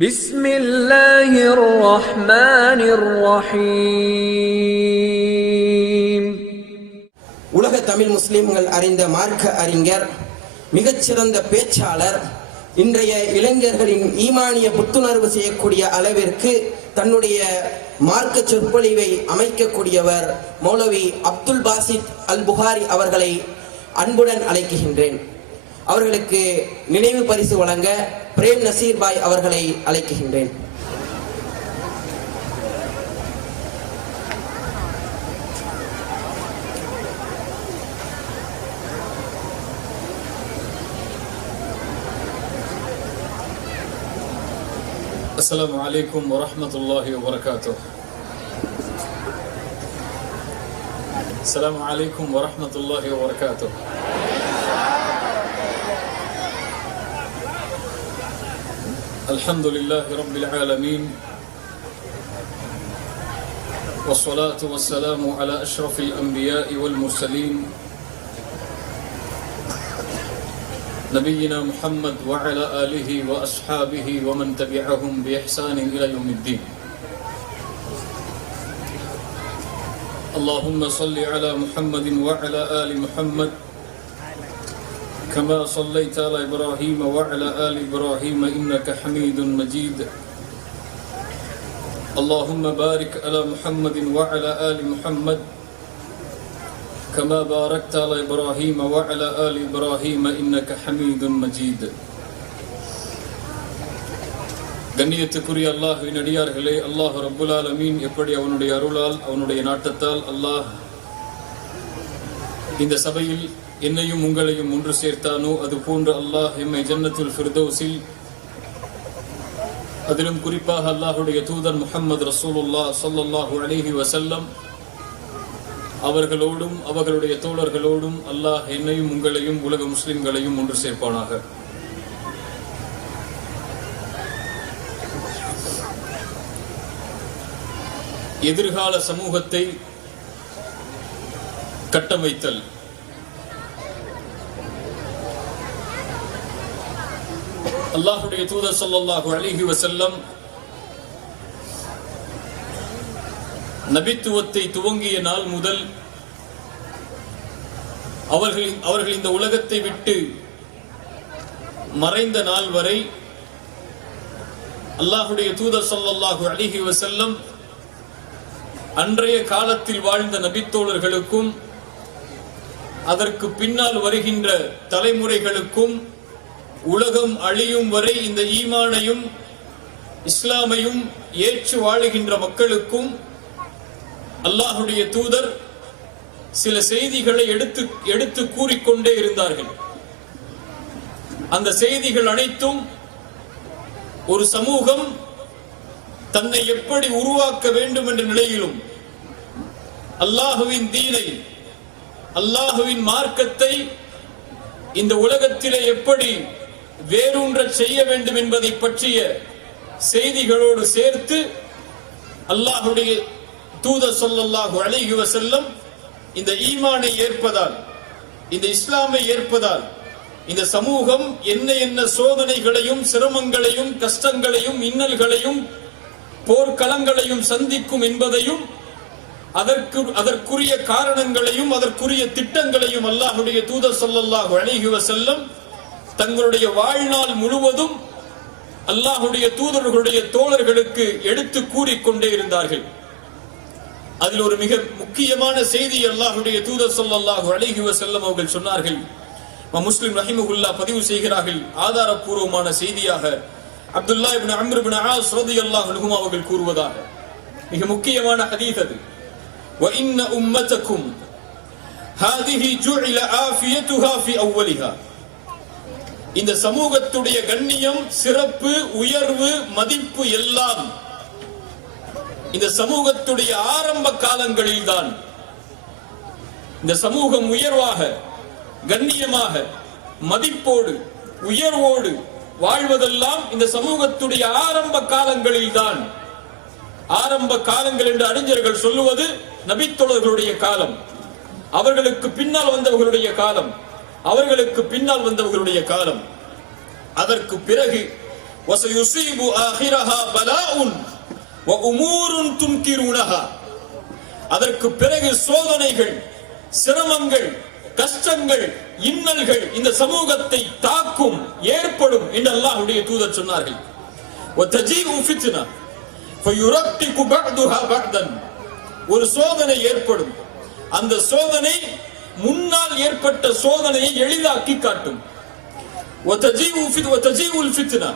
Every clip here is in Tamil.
بسم الله الرحمن الرحيم. உலக தமிழ் முஸ்லிம்கள் அறிந்த மார்க்க அறிஞர், மிகச்சிறந்த பேச்சாளர், இன்றைய இளைஞர்களின் ஈமானிய புத்துணர்வு செய்யக்கூடிய அளவிற்கு தன்னுடைய மார்க்க சொற்பொழிவை அமைக்கக்கூடியவர் மௌலவி அப்துல் பாசித் அல் புகாரி அவர்களை அன்புடன் அழைக்கின்றேன். அவர்களுக்கு நினைவு பரிசு வழங்க பிரேம் நசீர் பாய் அவர்களை அழைக்கின்றேன். السلام عليكم ورحمة الله وبركاته. السلام عليكم ورحمة الله وبركاته. الحمد لله رب العالمين، والصلاة والسلام على أشرف الأنبياء والمرسلين نبينا محمد وعلى آله وأصحابه ومن تبعهم بإحسان إلى يوم الدين. اللهم صل على محمد وعلى آل محمد كما صليت على إبراهيم وعلى آل إبراهيم إنك حميد مجيد. اللهم بارك على محمد وعلى آل محمد كما باركت على إبراهيم وعلى آل إبراهيم إنك حميد مجيد. கண்ணியத்துக்குரிய அல்லாஹ்வின் அடியார்களே, அல்லாஹ் ரப்புல் ஆலமீன் எப்படி அவனுடைய அருளால் அவனுடைய நாட்டத்தால் அல்லாஹ் இந்த சபையில் என்னையும் உங்களையும் ஒன்று சேர்த்தானோ அது போன்று அல்லாஹ் எம்மை ஜன்னத்துல் ஃபிர்தௌஸில், அதிலும் குறிப்பாக அல்லாஹுடைய தூதர் முஹம்மது ரசூலுல்லாஹ் ஸல்லல்லாஹு அலைஹி வஸல்லம் அவர்களோடும் அவர்களுடைய தோழர்களோடும் அல்லாஹ் என்னையும் உங்களையும் உலக முஸ்லிம்களையும் ஒன்று சேர்ப்பானாக. எதிர்கால சமூகத்தை கட்டமைத்தல், அல்லாஹுடைய தூதர் ஸல்லல்லாஹு அலைஹி வஸல்லம் நபித்துவத்தை துவங்கிய நாள் முதல் அவர்கள் இந்த உலகத்தை விட்டு மறைந்த நாள் வரை அல்லாஹுடைய தூதர் ஸல்லல்லாஹு அலைஹி வஸல்லம் அன்றைய காலத்தில் வாழ்ந்த நபித்தோழர்களுக்கும் அதற்கு பின்னால் வருகின்ற தலைமுறைகளுக்கும் உலகம் அழியும் வரை இந்த ஈமானையும் இஸ்லாமையும் ஏற்று வாழுகின்ற மக்களுக்கும் அல்லாஹுடைய தூதர் சில செய்திகளை எடுத்து கூறிக்கொண்டே இருந்தார்கள். அந்த செய்திகள் அனைத்தும் ஒரு சமூகம் தன்னை எப்படி உருவாக்க வேண்டும் என்ற நிலையிலும் அல்லாஹுவின் தீனை, அல்லாஹுவின் மார்க்கத்தை இந்த உலகத்திலே எப்படி வேரூன்ற செய்ய வேண்டும் என்பதை பற்றிய செய்திகளோடு சேர்த்து அல்லாஹுடைய தூதர் ஸல்லல்லாஹு அலைஹி வஸல்லம் இந்த ஈமானை ஏற்பதால், இந்த இஸ்லாமை ஏற்பதால் இந்த சமூகம் என்ன சோதனைகளையும் சிரமங்களையும் கஷ்டங்களையும் இன்னல்களையும் போர்க்களங்களையும் சந்திக்கும் என்பதையும் அதற்குரிய காரணங்களையும் அதற்குரிய திட்டங்களையும் அல்லாஹுடைய தூதர் ஸல்லல்லாஹு அலைஹி வஸல்லம் தங்களுடைய வாழ்நாள் முழுவதும் அல்லாஹுடைய தூதர்களுடைய தோழர்களுக்கு எடுத்து கூறிக்கொண்டே இருந்தார்கள். அதில் ஒரு மிக முக்கியமான செய்தி அல்லாஹுடைய தூதர் ஸல்லல்லாஹு அலைஹி வஸல்லம் அவர்கள் சொன்னார்கள். முஸ்லிம் ரஹிமஹுல்லாஹ் பதிவு செய்கிறார்கள், ஆதாரபூர்வமான செய்தியாக அப்துல்லாஹ் இப்னு அம்ர் இப்னு ஆஸ் ரலியல்லாஹு அன்ஹு அவர்கள் கூறுவதாக, மிக முக்கியமான ஹதீஸ் அது. وَإِنَّ أُمَّتَكُمْ هَذِهِ جُعِلَ آفِيَتُهَا فِي أَوَّلِهَا. இந்த சமூகத்துடைய கண்ணியம், சிறப்பு, உயர்வு, மதிப்பு எல்லாம் இந்த சமூகத்துடைய ஆரம்ப காலங்களில் தான். இந்த சமூகம் உயர்வாக, கண்ணியமாக, மதிப்போடு, உயர்வோடு வாழ்வதெல்லாம் இந்த சமூகத்துடைய ஆரம்ப காலங்களில் தான். ஆரம்ப காலங்கள் என்று அறிஞர்கள் சொல்லுவது நபித்தோழர்களுடைய காலம், அவர்களுக்கு பின்னால் வந்தவர்களுடைய காலம், அவர்களுக்கு பின்னால் வந்தவர்களுடைய காலம். அதற்கு பிறகு وسيصيب آخرها بلاء وأمور تنكرونها. அதற்கு பிறகு சோதனைகள், சிரமங்கள், கஷ்டங்கள், இன்னல்கள் இந்த சமூகத்தை தாக்கும், ஏற்படும் என்று அல்லாஹ்வுடைய தூதர் சொன்னார்கள். وتجيء فتنة فيرقق بعضها بعضا. ஒரு சோதனை ஏற்படும், அந்த சோதனை முன்னால் ஏற்பட்ட சோதனையை எளிதாக்கி காட்டும். وتجيء الفتنة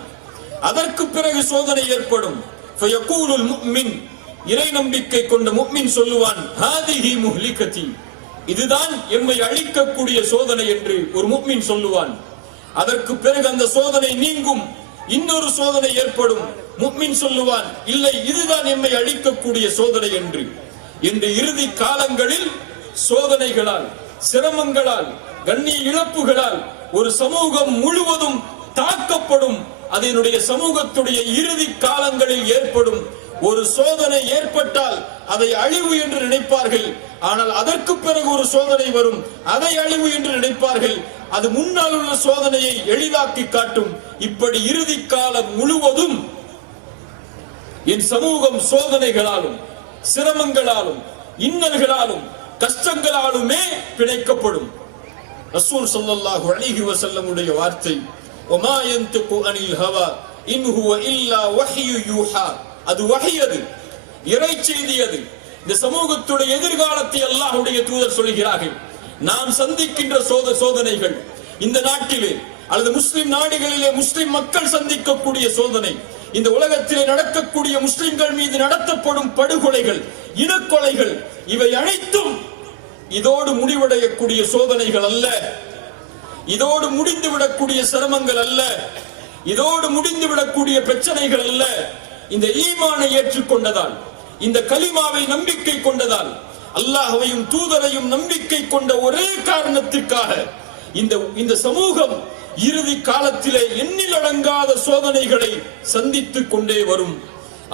அதற்கு பிறகு சோதனை ஏற்படும். فيقول المؤمن இறை நம்பிக்கை கொண்ட முஃமின் சொல்லுவான், ஹாதிஹி முஹ்லிகதி, இதுதான் எம்மை அழிக்கக்கூடிய சோதனை என்று ஒரு முஃமின் சொல்லுவான். அதற்கு பிறகு அந்த சோதனை நீங்கும், இன்னொரு சோதனை ஏற்படும். முஃமின் சொல்லுவான், இல்லை இதுதான் எம்மை அழிக்கக்கூடிய சோதனை என்று. இறுதி காலங்களில் சோதனைகளால், சிரமங்களால், கண்ணிய இழப்புகளால் ஒரு சமூகம் முழுவதும் தாக்கப்படும். அதனுடைய சமூகத்துடைய இறுதி காலங்களில் ஏற்படும் ஒரு சோதனை ஏற்பட்டால் அதை அழிவு என்று நினைப்பார்கள். ஆனால் அதற்கு பிறகு ஒரு சோதனை வரும், அதை அழிவு என்று நினைப்பார்கள். அது முன்னால் உள்ள சோதனையை எளிதாக்கி காட்டும். இப்படி இறுதி காலம் முழுவதும் என் சமூகம் சோதனைகளாலும், சிரமங்களாலும், இன்னல்களாலும், கஷ்டங்களாலுமே பிணைக்கப்படும். ரசூல் ஸல்லல்லாஹு அலைஹி வஸல்லம் உடைய வார்த்தை, வமா யன்திகு அனில் ஹவா இன் ஹுவ இல்லா வஹ்யு யூஹா. அது வஹி, அது இறை செய்தி. அது இந்த சமூகத்துடைய எதிர்காலத்தை அல்லாஹ்வுடைய தூதர் சொல்கிறார்கள். நாம் சந்திக்கின்ற சோதனைகள், இந்த நாட்டிலே அல்லது முஸ்லிம் நாடுகளிலே முஸ்லிம் மக்கள் சந்திக்கக்கூடிய சோதனை, இந்த உலகத்திலே நடக்கக்கூடிய முஸ்லிம்கள் மீது நடத்தப்படும் படுகொலைகள், இனக்கொலைகள், இவை அனைத்தும் இதோடு முடிவடையக்கூடிய சோதனைகள் அல்ல, இதோடு முடிந்துவிடக்கூடிய சிரமங்கள் அல்ல, இதோடு முடிந்துவிடக்கூடிய பிரச்சனைகள் அல்ல. இந்த ஈமானை ஏற்றுக்கொண்டதால், இந்த கலிமாவை நம்பிக்கை கொண்டதால், அல்லாஹ்வையும் தூதரையும் நம்பிக்கை கொண்ட ஒரே காரணத்திற்காக இந்த சமூகம் இறுதி காலத்திலே எண்ணில் அடங்காத சோதனைகளை சந்தித்துக் கொண்டே வரும்.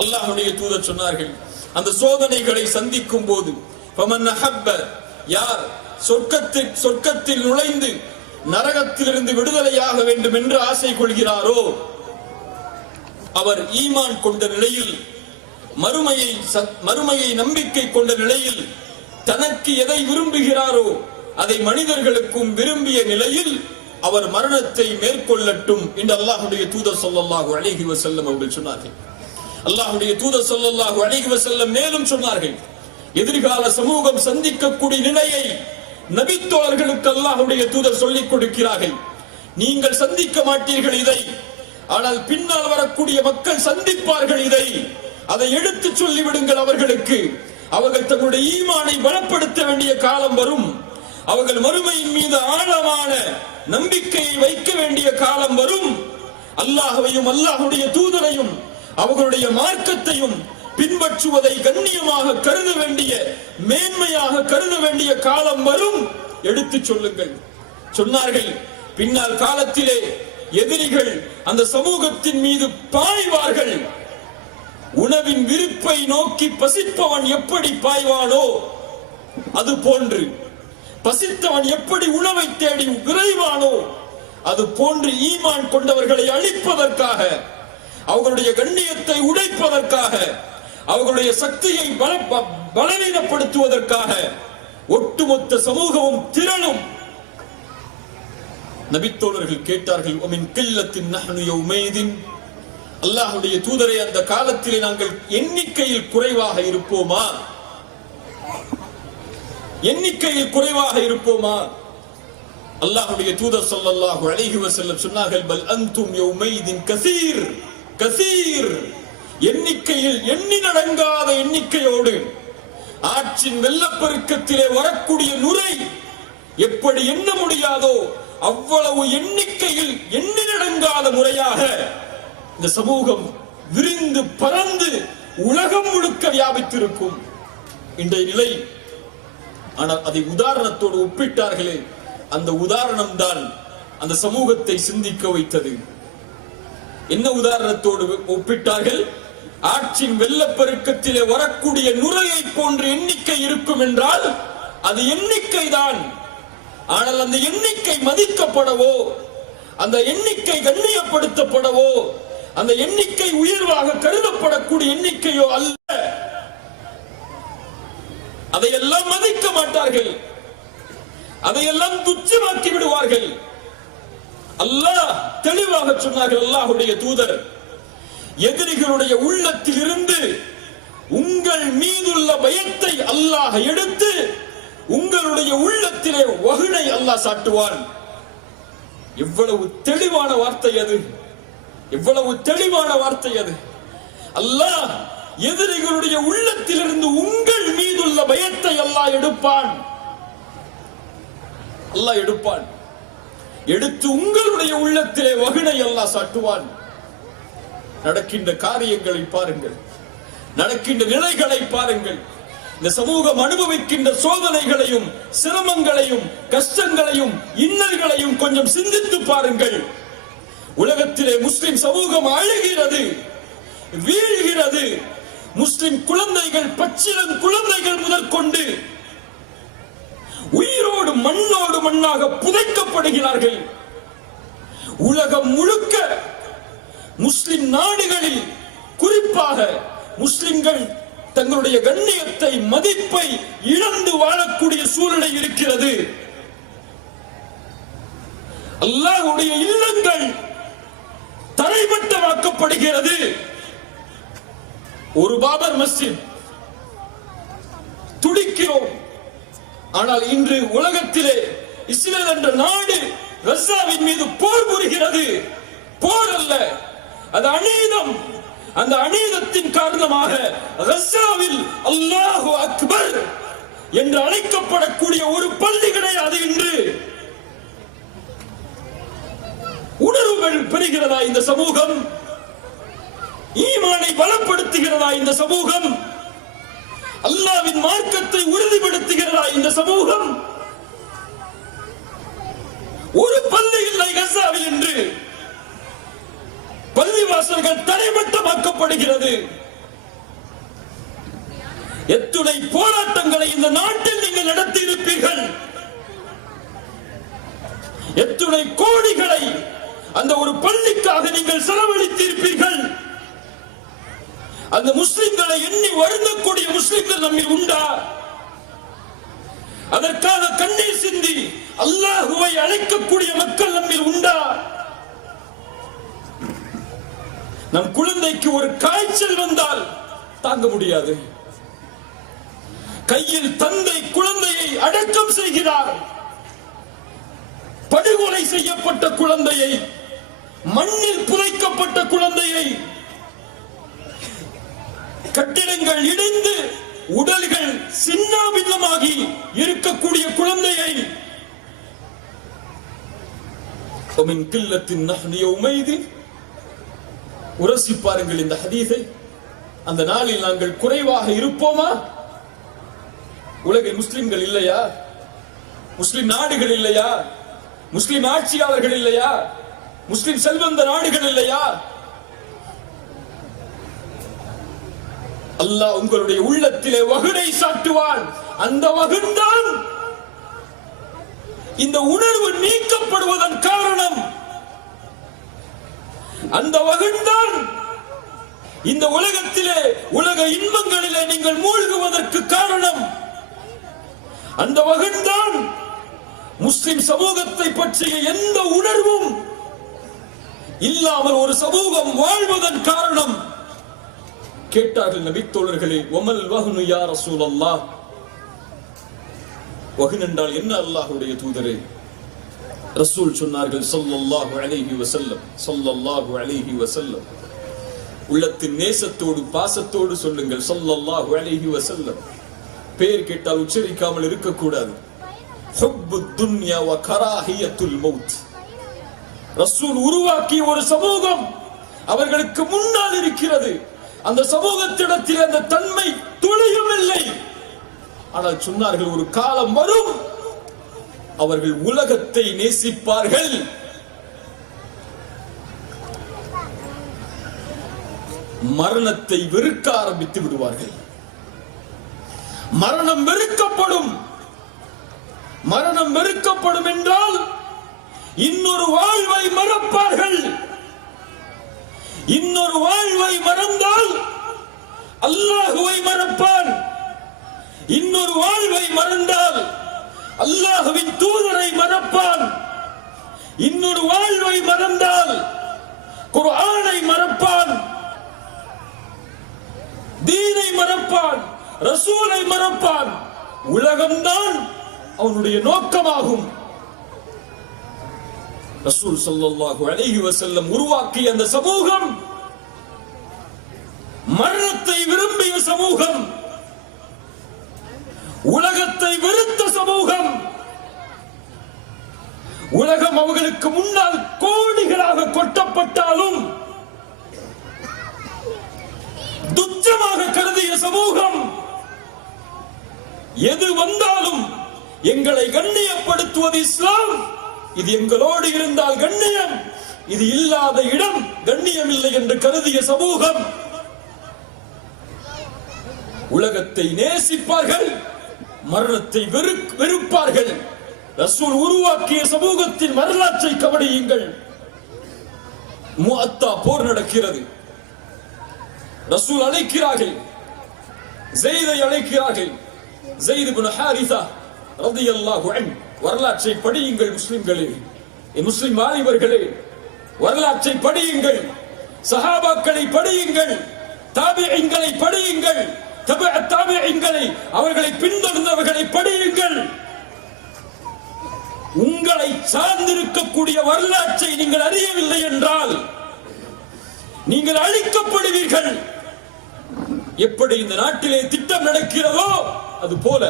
அல்லாஹ்வுடைய தூதர் சொன்னார்கள், அந்த சோதனைகளை சந்திக்கும் போது யார் சொர்க்கத்தில் நுழைந்து நரகத்திலிருந்து விடுதலையாக வேண்டும் என்று ஆசை கொள்கிறாரோ, அவர் ஈமான் கொண்ட நிலையில், மறுமையை நம்பிக்கை கொண்ட நிலையில், தனக்கு எதை விரும்புகிறாரோ அதை மனிதர்களுக்கும் விரும்பிய நிலையில் அவர் மரணத்தை மேற்கொள்ளட்டும் என்று அல்லாஹ்வுடைய தூதர் ஸல்லல்லாஹு அலைஹி வஸல்லம் அவர்கள் சொன்னார்கள். அல்லாஹ்வுடைய தூதர் ஸல்லல்லாஹு அலைஹி வஸல்லம் மேலும் சொன்னார்கள், எதிர்கால சமூகம் சந்திக்கக்கூடிய நிலையை நபித்தோழர்களுக்கு அல்லாஹ்வுடைய தூதர் சொல்லிக் கொடுக்கிறார்கள். நீங்கள் சந்திக்க மாட்டீர்கள் இதை, ஆனால் பின்னால் வரக்கூடிய மக்கள் சந்திப்பார்கள் இதை. அதை எடுத்து சொல்லிவிடுங்கள் அவர்களுக்கு. அவர்கள் தங்களுடைய ஈமானை பலப்படுத்த வேண்டிய காலம் வரும். அவர்கள் மறுமையின் மீது ஆழமான நம்பிக்கையை வைக்க வேண்டிய காலம் வரும். அல்லாஹ்வையும் அல்லாஹ்வுடைய தூதரையும் அவர்களுடைய மார்க்கத்தையும் பின்பற்றுவதை கண்ணியமாக கருத வேண்டிய, மேன்மையாக கருத வேண்டிய காலம் வரும். எடுத்து சொல்லுங்கள். சொன்னார்கள், பின்னால் காலத்திலே எதிரிகள் அந்த சமூகத்தின் மீது பாய்வார்கள். உணவின் விருப்பை நோக்கி பசிப்பவன் எப்படி பாய்வானோ அது போன்று, பசித்தவன் எப்படி உணவை தேடி விரைவானோ அது போன்று ஈமான் கொண்டவர்களை அழிப்பதற்காக, அவர்களுடைய கண்ணியத்தை உடைப்பதற்காக, அவர்களுடைய சக்தியை பலவீனப்படுத்துவதற்காக ஒட்டுமொத்த சமூகமும் திரளும். நபித்தோழர்கள் கேட்டார்கள், ஒமின் கில்லத்தின் நஹ்னு யௌமைதின், அல்லாஹ்வுடைய தூதரை அந்த காலத்திலே நாங்கள் எண்ணிக்கையில் குறைவாக இருப்போமா? எண்ணிக்கையில் குறைவாக இருப்போமா? அல்லாஹ்வுடைய தூதர் ஸல்லல்லாஹு அலைஹி வஸல்லம் சொன்னார்கள், பல் அன்தும் யௌமைதின் கஸீர் கஸீர். எண்ணிக்கையில் எண்ணிலடங்காத எண்ணிக்கையோடு, ஆற்றின் வெள்ளப்பெருக்கத்திலே வரக்கூடிய நுரை எப்படி எண்ண முடியாதோ அவ்வளவு எண்ணிக்கையில் எண்ணிலடங்காத முறையாக இந்த சமூகம் விரிந்து பறந்து உலகம் முழுக்க வியாபித்திருக்கும் இன்றைய நிலை. ஆனால் அதை உதாரணத்தோடு ஒப்பிட்டார்களே, அந்த உதாரணம் தான் அந்த சமூகத்தை சிந்திக்க வைத்தது. என்ன உதாரணத்தோடு ஒப்பிட்டார்கள்? ஆற்றின் வெள்ளப்பெருக்கத்திலே வரக்கூடிய நுரையை போன்ற எண்ணிக்கை இருக்கும் என்றால் அது எண்ணிக்கை தான். ஆனால் அந்த எண்ணிக்கை மதிக்கப்படவோ, அந்த எண்ணிக்கை கண்ணியப்படுத்தப்படவோ, அந்த எண்ணிக்கை உயர்வாக கருதப்படக்கூடிய எண்ணிக்கையோ அல்ல. அதையெல்லாம் மதிக்க மாட்டார்கள், அதையெல்லாம் துச்சமாக்கி விடுவார்கள். அல்லாஹ் தெளிவாக சொன்னார்கள், அல்லாஹ்வுடைய தூதர், எதிரிகளுடைய உள்ளத்தில் இருந்து உங்கள் மீதுள்ள பயத்தை அல்லாஹ் எடுத்து உங்களுடைய உள்ளத்திலே வஹ்னை அல்லாஹ் சாட்டுவான். எவ்வளவு தெளிவான வார்த்தை அது, எவ்வளவு தெளிவான வார்த்தை அது. அல்லாஹ் எதிரிகளுடைய உள்ளத்திலிருந்து உங்கள் மீதுள்ள பயத்தை அல்லாஹ் எடுப்பான், அல்லாஹ் எடுப்பான். எடுத்து உங்களுடைய உள்ளத்திலே வஹ்னை அல்லாஹ் சாட்டுவான். நடக்கின்ற காரியங்களை பாருங்கள், நடக்கின்ற நிலைகளை பாருங்கள். இந்த சமூகம் அனுபவிக்கின்ற சோதனைகளையும் சிரமங்களையும் கஷ்டங்களையும் இன்னல்களையும் கொஞ்சம் சிந்தித்து பாருங்கள். உலகத்திலே முஸ்லிம் சமூகம் அழுகிறது, வீழ்கிறது. முஸ்லிம் குழந்தைகள், பச்சிளம் குழந்தைகள் முதற்கொண்டு உயிரோடு மண்ணோடு மண்ணாக புதைக்கப்படுகிறார்கள். உலகம் முழுக்க முஸ்லிம் நாடுகளில் குறிப்பாக முஸ்லிம்கள் தங்களுடைய கண்ணியத்தை, மதிப்பை இழந்து வாழக்கூடிய சூழ்நிலை இருக்கிறது. அல்லாஹ்வுடைய இல்லங்கள் தரைமட்டமாக்கப்படுகிறது. ஒரு பாபர் மஸ்ஜித் துடிக்கிறோம். ஆனால் இன்று உலகத்திலே இஸ்ரேல் என்ற நாடு கஸாவின் மீது போர் புரிகிறது. போர் அல்ல, அது அநீதம். அந்த அநீதத்தின் காரணமாக கஸாவில் அல்லாஹு அக்பர் என்று அழைக்கப்படக்கூடிய ஒரு பள்ளி கிடையாது. இன்று உணர்வுகள் பெறுகிறதா இந்த சமூகம்? ஈமானை பலப்படுத்துகிறதா இந்த சமூகம்? அல்லாஹ்வின் மார்க்கத்தை உறுதிப்படுத்துகிறதா இந்த சமூகம்? ஒரு பள்ளி இல்லை கஸாவில் என்று. பள்ளிவாசல்கள் தரைமட்டமாக்கப்படுகிறது. எத்துணை போராட்டங்களை இந்த நாட்டில் நீங்கள் நடத்தி இருப்பீர்கள். எத்துணை கோடிகளை அந்த ஒரு பள்ளிக்காக நீங்கள் செலவழித்திருப்பீர்கள். அந்த முஸ்லிம்களை எண்ணி வருந்தக்கூடிய முஸ்லிம்கள் நம்மில் உண்டா? அதற்காக கண்ணீர் சிந்தி அல்லாஹ்வை அழைக்கக்கூடிய மக்கள் நம்மில் உண்டா? நம் குழந்தைக்கு ஒரு காய்ச்சல் வந்தால் தாங்க முடியாது. கையில் தந்தை குழந்தையை அடக்கம் செய்கிறார். படுகொலை செய்யப்பட்ட குழந்தையை, மண்ணில் புதைக்கப்பட்ட குழந்தையை, கட்டிடங்கள் இடிந்து உடல்கள் சின்னாபின்னமாகி இருக்கக்கூடிய குழந்தையை உரசி பாருங்கள் இந்த ஹதீஸை. அந்த நாளில் நாங்கள் குறைவாக இருப்போமா? உலகில் முஸ்லிம்கள் இல்லையா? முஸ்லிம் நாடுகள் இல்லையா? முஸ்லிம் ஆட்சியாளர்கள் இல்லையா? முஸ்லிம் செல்வந்த நாடுகள் இல்லையா? அல்லாஹ் உங்களுடைய உள்ளத்திலே வஹ்னை சாட்டுவான். அந்த வஹ்தான் இந்த உணர்வு நீக்கப்படுவதன் காரணம். அந்த வஹ்தான் இந்த உலகத்திலே, உலக இன்பங்களிலே நீங்கள் மூழ்குவதற்கு காரணம். அந்த வஹ்தான் முஸ்லிம் சமூகத்தை பற்றிய எந்த உணர்வும் இல்லாமல் ஒரு சமூகம் வாழ்வதன் காரணம். கேட்டார்கள் நபி தோழர்களே, வமல் வஹ்னு யா ரசூலல்லாஹ், வஹ்ன் என்றால் என்ன அல்லாஹ்வுடைய தூதரே? ரசூல் சொன்னார்கள் ஸல்லல்லாஹு அலைஹி வஸல்லம், ஸல்லல்லாஹு அலைஹி வஸல்லம், உள்ளத்தின் நேசத்தோடு பாசத்தோடு சொல்லுங்கள் ஸல்லல்லாஹு அலைஹி வஸல்லம். பேர் கேட்டால் உச்சரிக்காமல் இருக்கக்கூடாது. ஹுப்புத் துன்யா வ கராஹியத்துல் மௌத். ரசூல் உருவாக்கிய ஒரு சமூகம் அவர்களுக்கு முன்னால் இருக்கிறது. அந்த சமூகத்திடத்தில் அந்த தன்மை துளியும் இல்லை. ஆனால் சொன்னார்கள், ஒரு காலம் வரும் அவர்கள் உலகத்தை நேசிப்பார்கள், மரணத்தை வெறுக்க ஆரம்பித்து விடுவார்கள். மரணம் வெறுக்கப்படும். மரணம் வெறுக்கப்படும் என்றால் இன்னொரு வாழ்வை மறப்பார்கள். இன்னொரு வாழ்வை மறந்தால் அல்லாஹுவை மறப்பான். இன்னொரு வாழ்வை மறந்தால் அல்லாஹுவின் தூதரை மறப்பான். இன்னொரு வாழ்வை மறந்தால் குர்ஆனை மறப்பான், தீனை மறப்பான், ரசூலை மறப்பான். உலகம்தான் அவனுடைய நோக்கமாகும். ரசூல் ஸல்லல்லாஹு அலைஹி வஸல்லம் உருவாக்கிய அந்த சமூகம் மரணத்தை விரும்பிய சமூகம், உலகத்தை வெறுத்த சமூகம். உலகம் அவர்களுக்கு முன்னால் கோடிகளாக கொட்டப்பட்டாலும் துச்சமாக கருதிய சமூகம். எது வந்தாலும் எங்களை கண்ணியப்படுத்துவது இஸ்லாம். இது எங்களோடு இருந்தால் கண்ணியம், இது இல்லாத இடம் கண்ணியம் இல்லை என்று கருதிய சமூகம். உலகத்தை நேசிப்பார்கள், மரணத்தை வெறுப்பார்கள். ரசூல் உருவாக்கிய சமூகத்தின் வரலாற்றை கவனியுங்கள். முஅத்தா போர் நடக்கிறது. ரசூல் அழைக்கிறார்கள், ஸைதை அழைக்கிறார்கள். ஸைத் இப்னு ஹாரிஸா ரலியல்லாஹு அன்ஹு. வரலாற்றை படியுங்கள் முஸ்லிம்களே, முஸ்லிம் வாலிபர்களே, வரலாற்றை படியுங்கள். சஹாபாக்களை படியுங்கள், தாபிஈன்களை படியுங்கள், தபஅ தாபிஈன்களை, அவர்களை பின்தொடர்ந்தவர்களை படியுங்கள். உங்களை சார்ந்திருக்கக்கூடிய வரலாற்றை நீங்கள் அறியவில்லை என்றால் நீங்கள் அழிக்கப்படுவீர்கள். எப்படி இந்த நாட்டிலே திட்டம் நடக்கிறதோ அது போல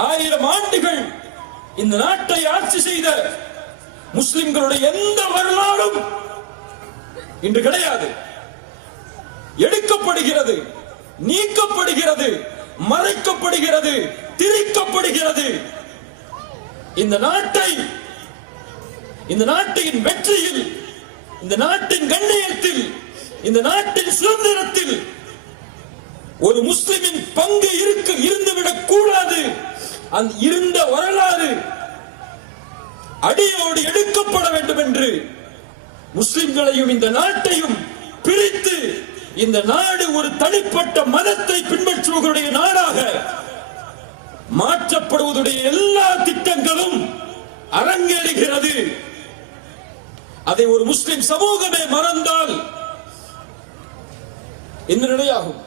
1000 ஆண்டுகள் இந்த நாட்டை ஆட்சி செய்த முஸ்லிம்களுடைய எந்த வரலாறும் இன்று கிடையாது. எடுக்கப்படுகிறது, நீக்கப்படுகிறது, மறைக்கப்படுகிறது, திரிக்கப்படுகிறது. இந்த நாட்டை, இந்த நாட்டின் வெற்றியில், இந்த நாட்டின் கண்ணியத்தில், இந்த நாட்டின் சுதந்திரத்தில் ஒரு முஸ்லிமின் பங்கு இருந்துவிடக் கூடாது. அந்த இருந்த வரலாறு அடியோடு எடுக்கப்பட வேண்டும் என்று முஸ்லிம்களையும் இந்த நாட்டையும் பிரித்து இந்த நாடு ஒரு தனிப்பட்ட மதத்தை பின்பற்றுவர்களுடைய நாடாக மாற்றப்படுவதுடைய எல்லா திட்டங்களும் அரங்கேறுகிறது. அதை ஒரு முஸ்லிம் சமூகமே மறந்தால் என்ன நிலையாகும்?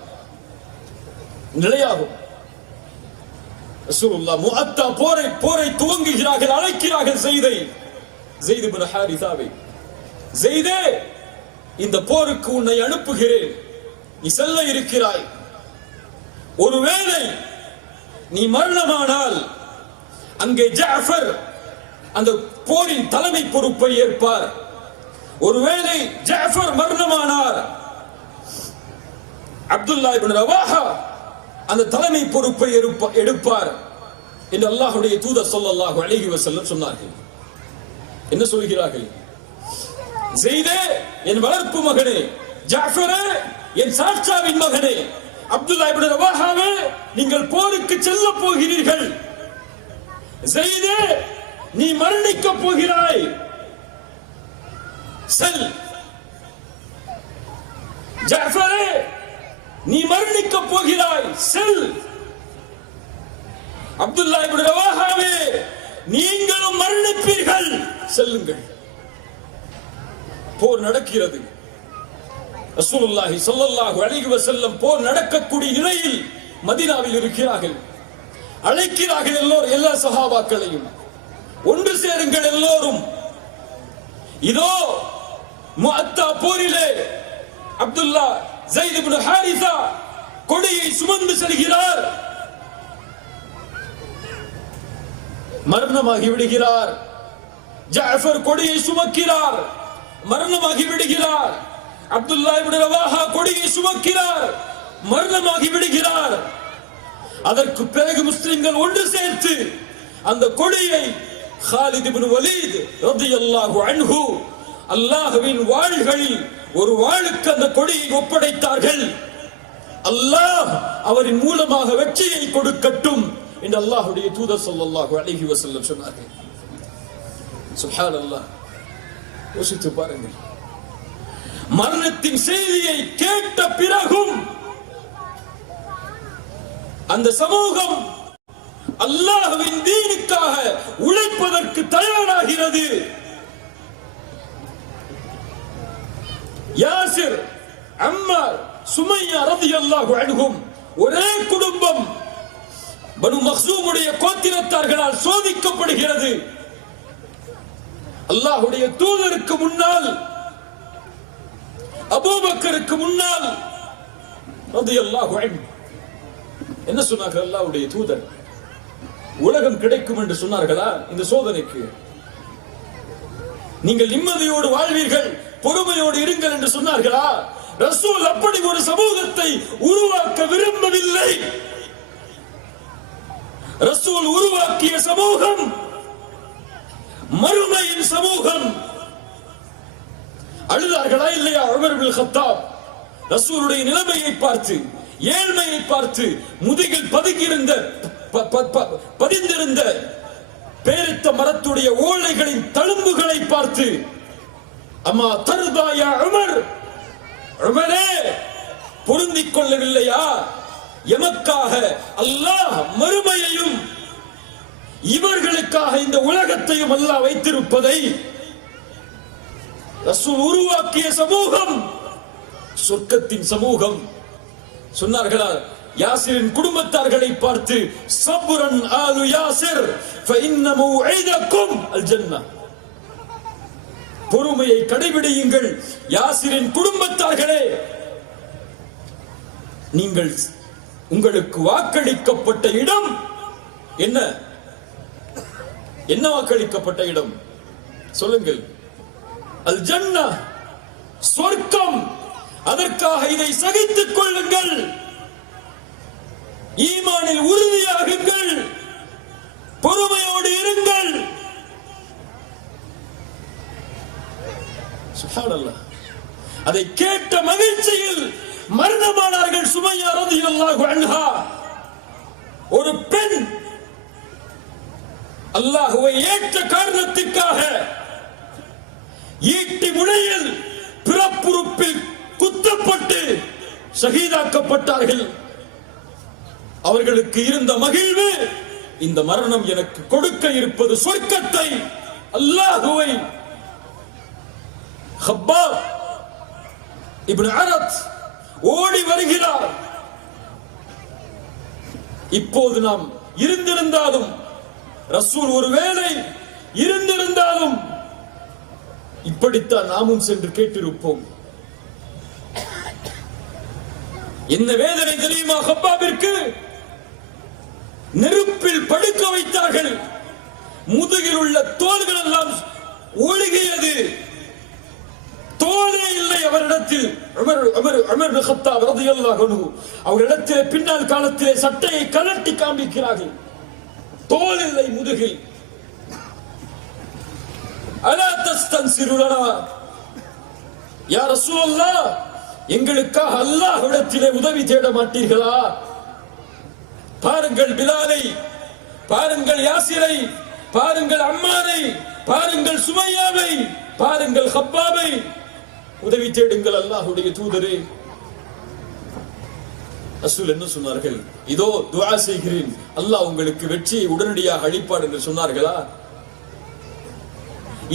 நிலையாகும். ரசூலுல்லாஹ் முஅத்தா போரை துவங்குகிறார்கள், அழைக்கிறார்கள் ஸைத் இப்னு ஹாரிஸாவை. ஸைதே, இந்த போருக்கு உன்னை அனுப்புகிறேன், நீ செல்ல இருக்கிறாய். ஒருவேளை நீ மரணமானால் அங்கே ஜாஃபர் அந்த போரின் தலைமை பொறுப்பை ஏற்பார். ஒருவேளை ஜாஃபர் மரணமானார், அப்துல்லா இப்னு ரவாஹா அந்த தலைமை பொறுப்பை எடுப்பார் என்று அல்லாஹ்வுடைய தூதர் ஸல்லல்லாஹு அலைஹி வஸல்லம் சொன்னார்கள். என்ன சொல்கிறார்கள்? ஸைதே, என் வளர்ப்பு மகனே, ஜாஃபரே, என் சாட்சாவின் மகனே, அப்துல்லா இப்னு ரவாஹாவே, நீங்கள் போருக்கு செல்ல போகிறீர்கள். ஸைதே, நீ மரணிக்க போகிறாய், செல். ஜாஃபரே, நீ மரணிக்க போகிறாய், செல். அப்துல்லா இப்னு ரவாஹாவே, நீங்களும் மரணிப்பீர்கள், செல்லுங்கள். போர் நடக்கிறது. ரசூலுல்லாஹி ஸல்லல்லாஹு அலைஹி வஸல்லம் போர் நடக்கக்கூடிய நிலையில் மதீனாவில் இருக்கிறார்கள். அழைக்கிறார்கள் எல்லா சஹாபாக்களையும், ஒன்று சேருங்கள் எல்லோரும். இதோ முஅத்தா போரிலே அப்துல்லா ஸைத் இப்னு ஹாரிஸா கொடியை சுமந்து செல்கிறார். மரணமாகி விடுகிறார். ஜாஃபர் கொடியை சுமக்கிறார், மரணமாகி விடுகிறார். அப்துல்லா இப்னு ரவாஹா கொடியை சுமக்கிறார், மரணமாகி விடுகிறார். அதற்கு பிறகு முஸ்லிம்கள் ஒன்று சேர்த்து அந்த கொடியை காலித் இப்னு வலீத் ரலியல்லாஹு அன்ஹு அல்லாஹ்வின் வாள்களில் ஒரு வாளுக்கு அந்த கொடியை ஒப்படைத்தார்கள். அல்லாஹ் அவரின் மூலமாக வெற்றியை கொடுக்கட்டும் என்று அல்லாஹ்வுடைய தூதர் ஸல்லல்லாஹு அலைஹி வஸல்லம் சொன்னார்கள். சுப்ஹானல்லாஹ். யோசித்து பாருங்கள். மரணத்தின் செய்தியை கேட்ட பிறகும் அந்த சமூகம் அல்லாஹ்வின் தீனுக்காக உழைப்பதற்கு தயாராகிறது. யாசிர், அம்மார், சுமையா ரலியல்லாஹு அன்ஹும் ஒரே குடும்பம் பனு மக்சூமுடைய கோத்திரத்தார்களால் சோதிக்கப்படுகிறது. அல்லாஹ்வுடைய தூதருக்கு முன்னால், அபூபக்கருக்கு முன்னால் ரலியல்லாஹு அன்ஹு என்ன சொன்னார்கள்? அல்லாஹ்வுடைய தூதர் உலகம் கிடைக்கும் என்று சொன்னார்களா? இந்த சோதனைக்கு நீங்கள் நிம்மதியோடு வாழ்வீர்கள், பொறுமையோடு இருங்கள் என்று சொன்னார்களா? ரசூல் அப்படி ஒரு சமூகத்தை உருவாக்க விரும்பவில்லை. ரசூல் உருவாக்கிய சமூகம் மறுமையின் சமூகம். அழுதார்களா இல்லையா உமர் இப்னு கத்தாப்? ரசூலுடைய நிலைமையை பார்த்து, ஏழ்மையை பார்த்து, முதுகில் பதிந்திருந்த பேரித்த மரத்துடைய ஓலைகளின் தழும்புகளை பார்த்து, அம்மா தர்தாயா உமர், உமரே பொருந்திக் கொள்ளவில்லையா? எமக்காக அல்லாஹ் மறுமையையும் இவர்களுக்காக இந்த உலகத்தையும் அல்லாஹ் வைத்திருப்பதை. ரசூல் உருவாக்கிய சமூகம் சொர்க்கத்தின் சமூகம். சொன்னார்களா? யாசிரின் குடும்பத்தார்களை பார்த்து, சப்ரன் ஆலு யாசிர் ஃபஇன்ன மௌஇதக்கும் அல் ஜன்னah, பொறுமையை கடைபிடியுங்கள் யாசிரின் குடும்பத்தார்களே, நீங்கள் உங்களுக்கு வாக்களிக்கப்பட்ட இடம் என்ன? என்ன வாக்களிக்கப்பட்ட இடம் சொல்லுங்கள்? அல் ஜன்னah, சொர்க்கம். அதற்காக இதை சகித்துக் கொள்ளுங்கள், ஈமானில் உறுதியாகுங்கள், பொறுமையோடு இருங்கள். சுப்ஹானல்லாஹ். அதை கேட்ட மகிழ்ச்சியில் மரணமானார்கள் சுமையா ரலியல்லாஹு அன்ஹா. ஒரு பெண் அல்லாஹ்வை ஏற்ற காரணத்திற்காக ஈட்டி முனையில் பிறப்புறுப்பில் குத்தப்பட்டு ஷஹீதாக்கப்பட்டார்கள். அவர்களுக்கு இருந்த மகிழ்வு, இந்த மரணம் எனக்கு கொடுக்க இருப்பது சொர்க்கத்தை, அல்லாஹ்வை. ஹப்பாப் இப்னு அரத் ஓடி வருகிறார். இப்போது நாம் இருந்திருந்தாலும், ரசூல் ஒருவேளை இருந்திருந்தாலும் இப்படித்தான் நாமும் சென்று கேட்டிருப்போம். என்ன வேதனை தெரியுமா ஹப்பாபிற்கு? நெருப்பில் படுக்க வைத்தார்கள், முதுகில் உள்ள தோள்கள் எல்லாம் ஒழுகியது, தோலே இல்லை அவரிடத்தில். உமர் இப்னு கத்தாப் ரலியல்லாஹு அன்ஹு அவரிடத்திலே பின்னால் காலத்திலே சட்டையை கழட்டி காண்பிக்கிறார்கள், தோல் இல்லை முதுகில். அலா தஸ்தன்சிரு லனா யா ரசூலல்லாஹ், எங்களுக்காக அல்லாஹ்விடத்திலே உதவி தேட மாட்டீர்களா? பாருங்கள் பிலாலை, பாருங்கள் யாசிரை, பாருங்கள் அம்மாரை, பாருங்கள் சுமையாவை, பாருங்கள் ஹப்பாபை, உதவி தேடுங்கள் அல்லாஹ்வுடைய தூதரே. ரசூல் என்ன சொன்னார்கள்? இதோ துஆ செய்கிறேன், அல்லாஹ் உங்களுக்கு வெற்றியை உடனடியாக அளிப்பார் என்று சொன்னார்களா?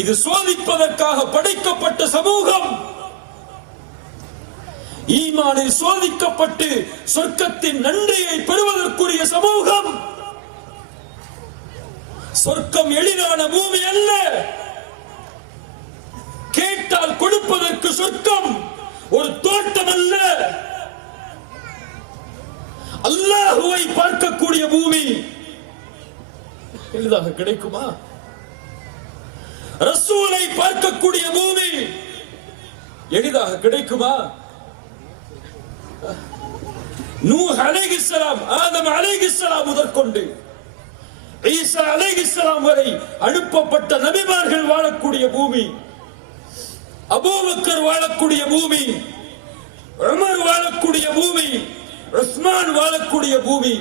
இது சோதிப்பதற்காக படைக்கப்பட்ட சமூகம், ஈமானில் சோதிக்கப்பட்டு சொர்க்கத்தின் நன்றியை பெறுவதற்குரிய சமூகம். சொர்க்கம் எளிதான பூமி அல்ல, கேட்டால் கொடுப்பதற்கு சொர்க்கம் ஒரு தோட்டம் அல்ல, அல்லாஹ்வை பார்க்கக்கூடிய பூமி. எளிதாக கிடைக்குமா? ரசூலை பார்க்கக்கூடிய பூமி எளிதாக கிடைக்குமா? நூஹ் அலைஹிஸ்ஸலாம், ஆதம் அலைஹிஸ்ஸலாம் முதற்கொண்டு ஈசா அலைஹிஸ்ஸலாம் வரை அனுப்பப்பட்ட நபிமார்கள் வாழக்கூடிய பூமி, அபூபக்கர் வாழக்கூடிய பூமி, உமர் வாழக்கூடிய பூமி, உஸ்மான் வாழக்கூடிய பூமி,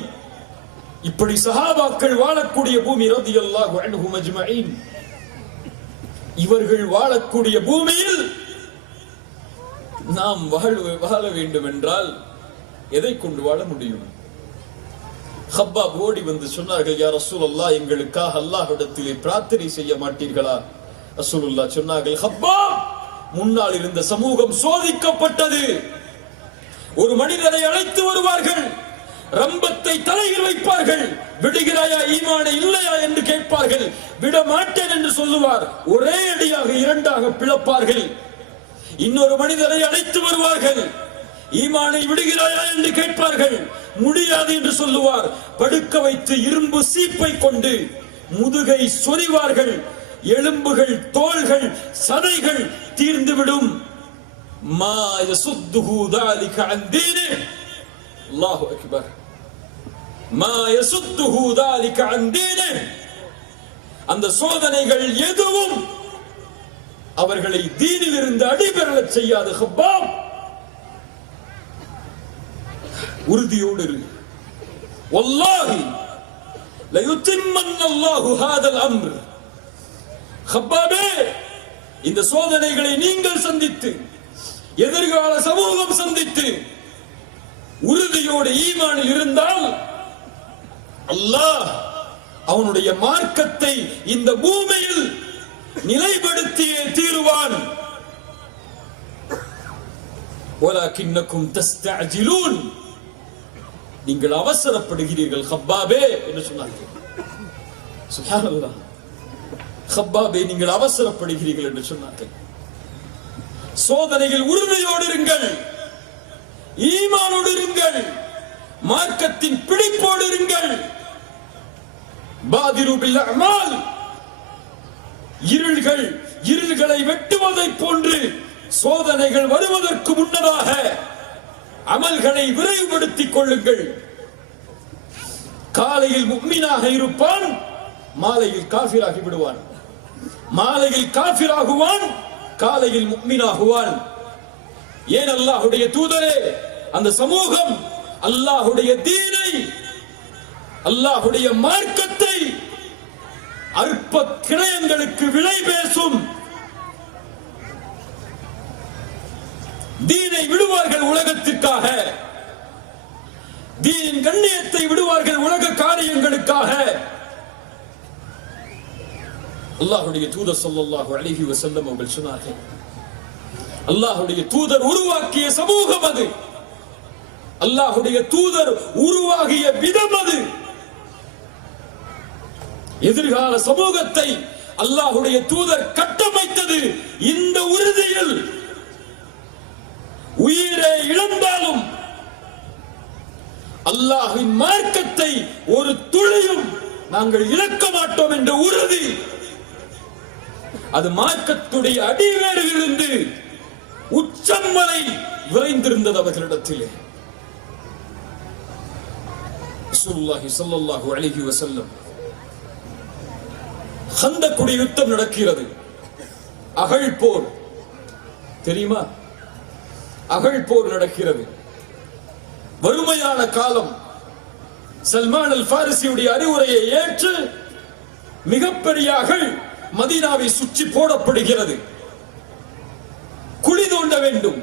இப்படி சஹாபாக்கள் வாழக்கூடிய பூமி ரலியல்லாஹு அன்ஹும் அஜ்மஈன். இவர்கள் வாழக்கூடிய பூமியில் நாம் வாழ வேண்டும் என்றால் எதை கொண்டு வாழ முடியும்? ஹப்பாப் ஓடி வந்து சொன்னார்கள், யா ரசூலல்லாஹ், எங்களுக்காக அல்லாஹ்விடத்திலே பிரார்த்தனை செய்ய மாட்டீர்களா? ரசூலுல்லாஹ் சொன்னார்கள், ஹப்பாப், முன்னால் இருந்த சமூகம் சோதிக்கப்பட்டது. ஒரு மனிதரை அழைத்து வருவார்கள், ரம்பத்தை தலையில் வைப்பார்கள், விடுகிறாயா ஈமானை இல்லையா என்று கேட்பார்கள். விட மாட்டேன் என்று சொல்லுவார், ஒரே அடியாக இரண்டாக பிளப்பார்கள். இன்னொரு மனிதரை அழைத்து வருவார்கள், ஈமானை விடுகிறாயா என்று கேட்பார்கள், முடியாது என்று சொல்லுவார். படுக்க வைத்து இரும்பு சீப்பை கொண்டு முதுகை சொறிவார்கள். எலும்புகள், தோள்கள், சதைகள் தீர்ந்துவிடும். மா யசுத்துஹு ذلك عن دينه. அல்லாஹு அக்பர். மா யசுத்துஹு ذلك عن دينه. அந்த சோதனைகள் எதுவும் அவர்களை தீனில் இருந்து அடிபெறச் செய்யாது. ஹப்பாப், உறுதியோடு இரு. வல்லாஹி லயுத்திம்மன்ன அல்லாஹு ஹாதல் அம்ர். ஹப்பாபே, இந்த சோதனைகளை நீங்கள் சந்தித்து, எதிர்கால சமூகம் சந்தித்து உறுதியோடு ஈமானில் இருந்தால் அல்லாஹ் அவனுடைய மார்க்கத்தை இந்த பூமியில் நிலைப்படுத்தியே தீருவான். வலக்கின்னக்கும் தஸ்தஅஜிலூன். நீங்கள் அவசரப்படுகிறீர்கள் ஹப்பாபே என்று சொன்னார்கள். சுப்ஹானல்லாஹ். ஹப்பாபே, நீங்கள் அவசரப்படுகிறீர்கள் என்று சொன்னார்கள். சோதனையில் உறுதியோடு இருங்கள், ஈமானோடு இருங்கள், மார்க்கத்தின் பிடிப்போடு இருங்கள். பாதிரு பில் அமால். இருள்களை வெட்டுவதை போன்று சோதனைகள் வருவதற்கு முன்னதாக அமல்களை விரைவுபடுத்திக் கொள்ளுங்கள். காலையில் முஃமினாக இருப்பான், மாலையில் காஃபிராகி விடுவான். மாலையில் காஃபிராகுவான், காலையில் முஃமினாகுவான். ஏன் அல்லாஹ்வுடைய தூதரே, அந்த சமூகம் அல்லாஹ்வுடைய தீனை, அல்லாஹ்வுடைய மார்க்கத்தை அற்ப கிரயங்களுக்கு விலை பேசும். தீனை விடுவார்கள் உலகத்திற்காக, தீனின் கண்ணியத்தை விடுவார்கள் உலக காரியங்களுக்காக. அல்லாஹ்வுடைய தூதர் ஸல்லல்லாஹு அலைஹி வஸல்லம் அவர்கள் சொன்னார்கள், அல்லாஹ்வுடைய தூதர் உருவாக்கிய சமூகம் அது, அல்லாஹ்வுடைய தூதர் உருவாகிய விதம் அது. எதிர்கால சமூகத்தை அல்லாஹ்வுடைய தூதர் கட்டமைத்தது இந்த உறுதியில். உயிரை இழந்தாலும் அல்லாஹ்வின் மார்க்கத்தை ஒரு துளியும் நாங்கள் இழக்க மாட்டோம் என்ற உறுதி. அது மார்க்கத்துடைய அடிவேரிலிருந்து உச்சம் வரை விரைந்திருந்தது அவர்களிடத்திலே. ரசூலுல்லாஹி ஸல்லல்லாஹு அலைஹி வஸல்லம், ஹந்தக்குடைய யுத்தம் நடக்கிறது, அகழ் போர் தெரியுமா? அகழ் போர் நடக்கிறது. வறுமையான காலம். சல்மான் அல் ஃபாரிசியுடைய அறிவுரையை ஏற்று மிகப்பெரிய அகழ் மதீனாவை சுற்றி போடப்படுகிறது. குழி தோண்ட வேண்டும்.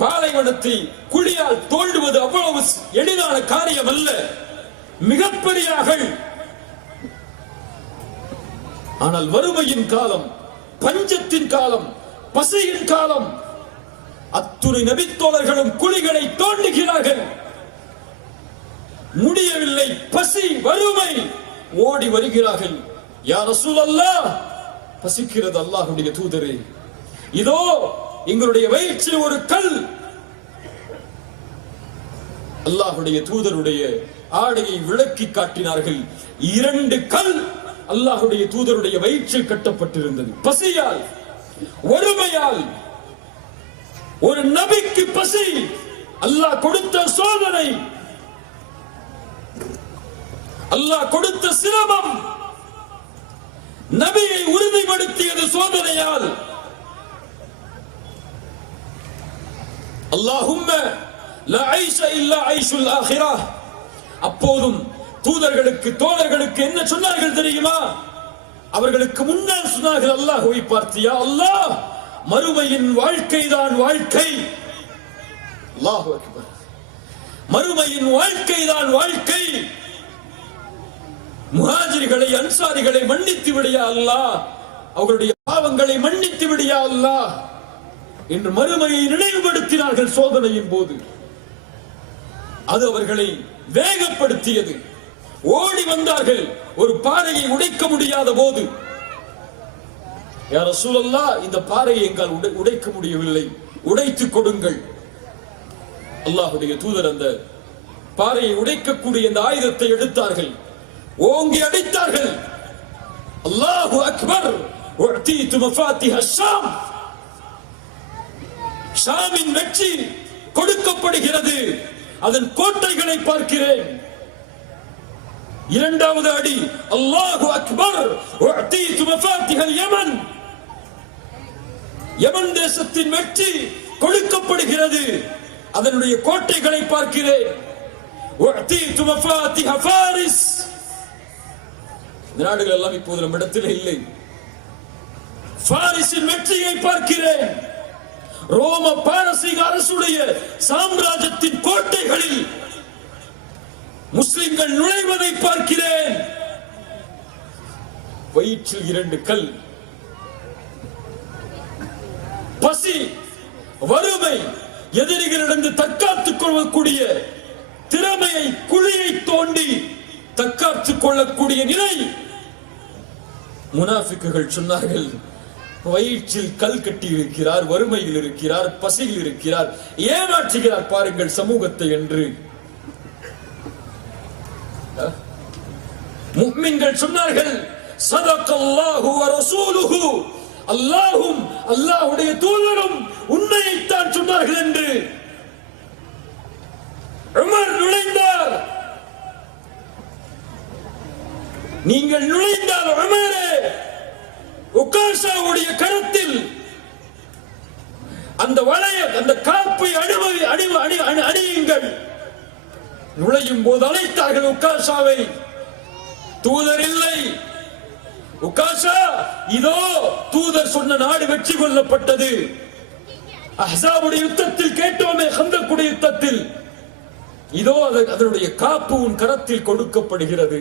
பாலைவனத்தை குழியால் தோண்டுவது அவ்வளவு எளிதான காரியம் அல்ல. மிகப்பெரிய அகழ். ஆனால் வறுமையின் காலம், பஞ்சத்தின் காலம், பசியின் காலம். அத்துணை நபித்தோழர்களும் குழிகளை தோண்டுகிறார்கள். முடியவில்லை. பசி, வறுமை. ஓடி வருகிறார்கள். யா ரசூலல்லாஹ், பசிக்கிறது அல்லாஹ்வுடைய தூதரே, இதோ எங்களுடைய வயிற்றில் ஒரு கல். அல்லாஹ்வுடைய தூதருடைய ஆடையை விளக்கி காட்டினார்கள். 2 கல் அல்லாஹ்வுடைய தூதருடைய வயிற்றில் கட்டப்பட்டிருந்தது. பசியால், வறுமையால். ஒரு நபிக்கு பசி அல்லாஹ் கொடுத்த சோதனை, அல்லாஹ் கொடுத்த சிரமம். நபியை உறுதிப்படுத்தியது சோதனையால். அல்லாஹும்ம லா ஐஷ இல்லா ஐஷுல் ஆখিরাহ. அப்போதும் தூதர்களுக்கு, தோழர்களுக்கு என்ன சொன்னார்கள் தெரியுமா? அவர்களுக்கு முன்னால் சொன்னார்கள், அல்லாஹ்வை பார்த்து, யா அல்லாஹ், மறுமையின் வாழ்க்கைதான் வாழ்க்கை. அல்லாஹு அக்பர். மறுமையின் வாழ்க்கைதான் வாழ்க்கை. முஹாஜிர்களை அன்சாரிகளை மன்னித்து விடியா அல்லாஹ், அவர்களுடைய பாவங்களை மன்னித்து விடியா அல்லாஹ் என்று மறுமையை நினைவுபடுத்தினார்கள் சோதனையின் போது. அது அவர்களை வேகப்படுத்தியது. ஓடி வந்தார்கள் ஒரு பாறையை உடைக்க முடியாத போது. யா ரசூலல்லாஹ், இந்த பாறையை எங்கால் உடைக்க முடியவில்லை, உடைத்துக் கொடுங்கள். அல்லாஹ்வுடைய தூதர் அந்த பாறையை உடைக்கக்கூடிய அந்த ஆயுதத்தை எடுத்தார்கள், ஓங்கி அடித்தார்கள். அல்லாஹு அக்பர். உஅதீது மஃபாத்திஹ ஷாம். ஷாமின் வெற்றி கொடுக்கப்படுகிறது. அதன் கோட்டைகளை பார்க்கிறேன். இரண்டாவது அடி, அல்லாஹு அக்பர். உஅதீது மஃபாத்திஹல் யமன். யமன் தேசத்தின் வெற்றி கொடுக்கப்படுகிறது. அதனுடைய கோட்டைகளை பார்க்கிறேன். உஅதீது மஃபாத்திஹ ஃபாரிஸ். இந்த நாடுகள் எல்லாம் இப்போது நம் இடத்தில் இல்லை. ஃபாரிஸின் வெற்றியை பார்க்கிறேன். ரோம பாரசீக அரசுடைய சாம்ராஜ்யத்தின் கோட்டைகளில் முஸ்லிம்கள் நுழைவதை பார்க்கிறேன். வயிற்றில் 2 கல். பசி, வறுமை, எதிரிகளிடந்து தற்காத்துக் கொள்ளக்கூடிய திறமையை, குழியை தோண்டி தற்காத்துக் கொள்ளக்கூடிய நிலை. முனாஃபிக்குகள் சொன்னார்கள், வயிற்றில் கல் கட்டி இருக்கிறார், வறுமையில் இருக்கிறார், பசியில் இருக்கிறார், ஏமாற்றுகிறார் பாருங்கள் சமூகத்தை என்று. முஃமின்கள் சொன்னார்கள், ஸதகல்லாஹு வ ரசூலுஹு. அல்லாஹ்வும் அல்லாஹ்வுடைய தூதரும் உண்மையைத்தான் சொன்னார்கள் என்று. உமர் நுழைந்தார். நீங்கள் நுழைந்தால் உமரே, உகாஷாவுடைய கரத்தில் அந்த வளைய, அந்த காப்பை அணியுங்கள். நுழையும் போது அழைத்தார்கள் உகாஷாவை. தூதர் இல்லை. உகாஷா, இதோ தூதர் சொன்ன நாடு வெற்றி கொள்ளப்பட்டது. அஹ்ஸாபுடைய யுத்தத்தில் கேட்டோமே, ஹந்தக்குடைய யுத்தத்தில். இதோ அதனுடைய காப்பு உன் கரத்தில் கொடுக்கப்படுகிறது.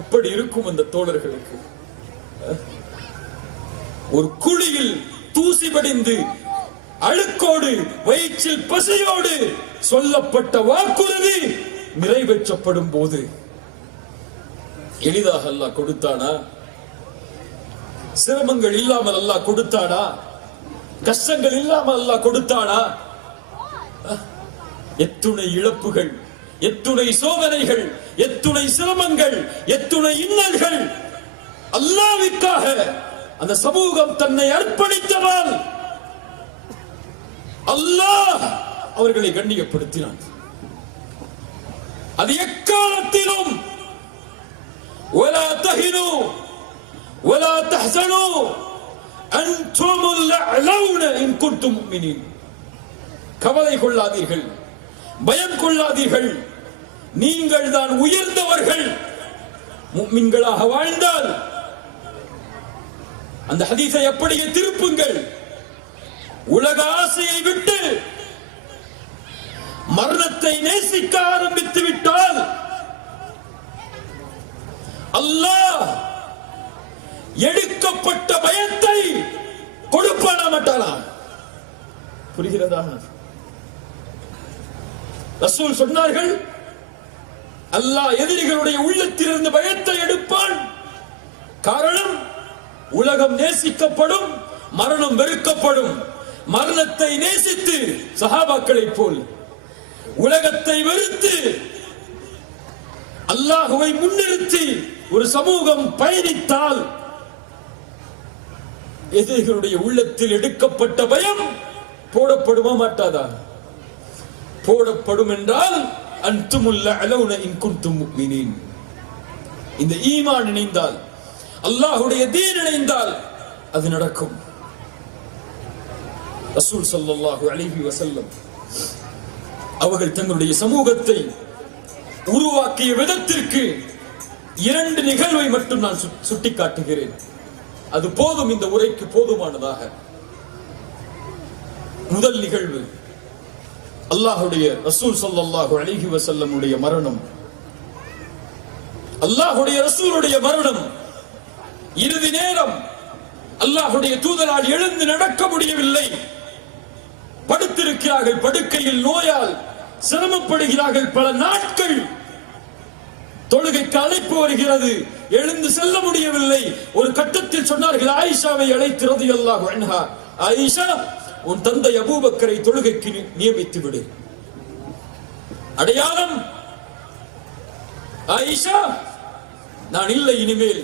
எப்படி இருக்கும் அந்த தோழர்களுக்கு? ஒரு குழியில் தூசி படிந்து அழுக்கோடு வயிற்றில் பசியோடு சொல்லப்பட்ட வாக்குறுதி நிறைவேற்றப்படும் போது எளிதாக அல்லாஹ் கொடுத்தானா? சிரமங்கள் இல்லாமல் அல்லாஹ் கொடுத்தானா? கஷ்டங்கள் இல்லாமல் அல்லாஹ் கொடுத்தானா? எத்துணை இழப்புகள், எத்துணை சோதனைகள், எத்துணை சிரமங்கள், எத்துணை இன்னல்கள். அல்லாஹ்வுக்காக அந்த சமூகம் தன்னை அர்ப்பணித்ததால் அல்லாஹ் அவர்களை கண்ணியப்படுத்தினான். அது எக்காலத்திலும் ولا تهنوا ولا تحزنوا أنتم الأعلون إن كنتم مؤمنين. கவலை கொள்ளாதீர்கள், பயம் கொள்ளாதீர்கள், நீங்கள் தான் உயர்ந்தவர்கள் முஃமின்களாக வாழ்ந்தால். அந்த ஹதீஸை அப்படியே திருப்புங்கள். உலக ஆசையை விட்டு மரணத்தை நேசிக்க ஆரம்பித்து விட்டால் அல்லாஹ் எடுக்கப்பட்ட பயத்தை கொடுப்பானா மாட்டானா? புரிகிறதா? ரசூல் சொன்னார்கள், அல்லாஹ் எதிரிகளுடைய உள்ளத்திலிருந்து பயத்தை எடுப்பான். காரணம், உலகம் நேசிக்கப்படும், மரணம் வெறுக்கப்படும். மரணத்தை நேசித்து சஹாபாக்களை போல் உலகத்தை வெறுத்து அல்லாஹ்வை முன்னிறுத்தி ஒரு சமூகம் பயணித்தால் எதிரிகளுடைய உள்ளத்தில் எடுக்கப்பட்ட பயம் போடப்படுமா மாட்டாதா? போடப்படும் என்றால் அன்துமுல் அலௌன இன் குன்தும் முஃமினீன். இந்த ஈமான் இணைந்தால், அல்லாஹ்வுடைய தீன் இணைந்தால் அது நடக்கும். ரசூல் ஸல்லல்லாஹு அலைஹி வஸல்லம் அவர்கள் தங்களுடைய சமூகத்தை உருவாக்கிய விதத்திற்கு 2 நிகழ்வை மட்டும் நான் சுட்டிக்காட்டுகிறேன். அது போதும், இந்த உரைக்கு போதுமானதாக. முதல் நிகழ்வு அல்லாஹ்வுடைய ரசூல் ஸல்லல்லாஹு அலைஹி வஸல்லம் உடைய மரணம். அல்லாஹ்வுடைய ரசூலுடைய மரணம். இறுதி நேரம் அல்லாஹ்வுடைய தூதரால் எழுந்து நடக்க முடியவில்லை. படுத்திருக்கிறார்கள், படுக்கையில் நோயால் சிரமப்படுகிறார்கள். பல நாட்கள் தொழுகைக்கு அழைப்பு வருகிறது, எழுந்து செல்ல முடியவில்லை. ஒரு கட்டத்தில் சொன்னார்கள், ஆயிஷாவை அழைத்து ரலியல்லாஹு அன்ஹா, ஆயிஷா, உன் தந்தை அபூபக்கரை தொழுகைக்கு நியமித்து விடு. அடையாளம், ஆயிஷா, நான் இல்லை, இனிமேல்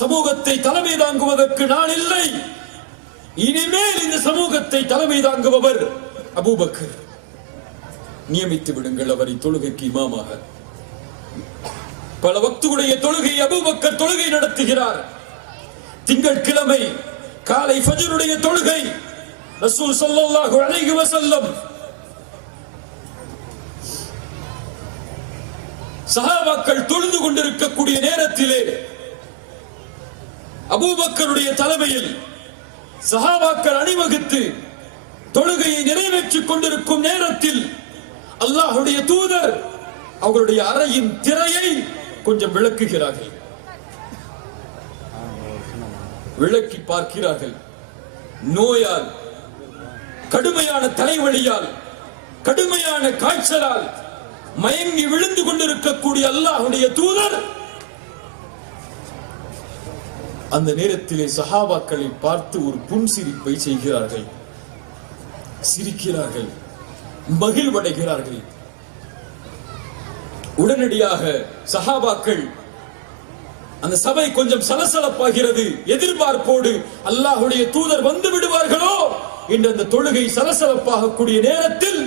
சமூகத்தை தலைமை தாங்குவதற்கு நான் இல்லை, இனிமேல் இந்த சமூகத்தை தலைமை தாங்குபவர் அபூபக்கர், நியமித்து விடுங்கள் அவரை தொழுகைக்கு இமாமாக. பல வக்துடைய தொழுகை அபூபக்கர் தொழுகை நடத்துகிறார். திங்கட்கிழமை காலை ஃபஜ்ருடைய தொழுகை. ரசூல் ஸல்லல்லாஹு அலைஹி வஸல்லம் சஹாபாக்கள் தொழுது கொண்டிருக்கக்கூடிய நேரத்திலே அபூபக்கருடைய தலைமையில் சஹாபாக்கள் அணிவகுத்து தொழுகையை நிறைவேற்றிக் கொண்டிருக்கும் நேரத்தில் அல்லாஹ்வுடைய தூதர் அவர்களுடைய அறையின் திரையை கொஞ்சம் விளக்குகிறார்கள். விளக்கி பார்க்கிறார்கள். நோயால், கடுமையான தலைவலியால், கடுமையான காய்ச்சலால் மயங்கி விழுந்து கொண்டிருக்கக்கூடிய அல்லாஹ்வுடைய தூதர் அந்த நேரத்திலே சஹாபாக்களை பார்த்து ஒரு புன்சிரிப்பை செய்கிறார்கள், சிரிக்கிறார்கள், மகிழ்வடைகிறார்கள். உடனடியாக சஹாபாக்கள், அந்த சபை கொஞ்சம் சலசலப்பாகிறது. எதிர்பார்ப்போடு அல்லாஹ்வுடைய தூதர் வந்து விடுவார்களோ என்ற அந்த தொழுகை சலசலப்பாக கூடிய நேரத்தில்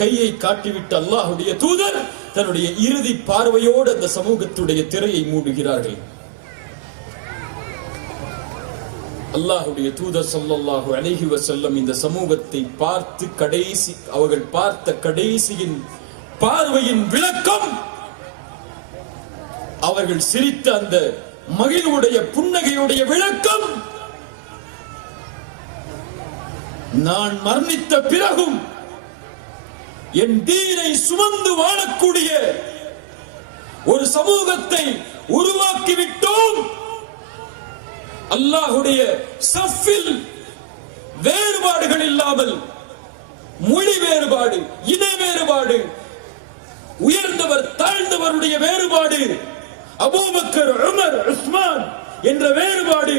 கையை காட்டிவிட்டு அல்லாஹ்வுடைய தூதர் தன்னுடைய இறுதி பார்வையோடு அந்த சமூகத்துடைய திரையை மூடுகிறார்கள். அல்லாஹ்வுடைய தூதர் ஸல்லல்லாஹு அலைஹி வஸல்லம் இந்த சமூகத்தை பார்த்து கடைசி, அவர்கள் பார்த்த கடைசியின் பார்வையின் விளக்கம், அவர்கள் சிரித்த அந்த மகிழ்வுடைய புன்னகையுடைய விளக்கம், நான் மரணித்த பிறகும் என் தீனை சுமந்து வாழக்கூடிய ஒரு சமூகத்தை உருவாக்கிவிட்டோம். அல்லாஹ்வுடைய சஃபில் வேறுபாடுகள் இல்லாமல், மொழி வேறுபாடு, இன வேறுபாடு, உயர்ந்தவர் தாழ்ந்தவருடைய வேறுபாடு, அபூபக்கர், உமர், உஸ்மான் என்ற வேறுபாடு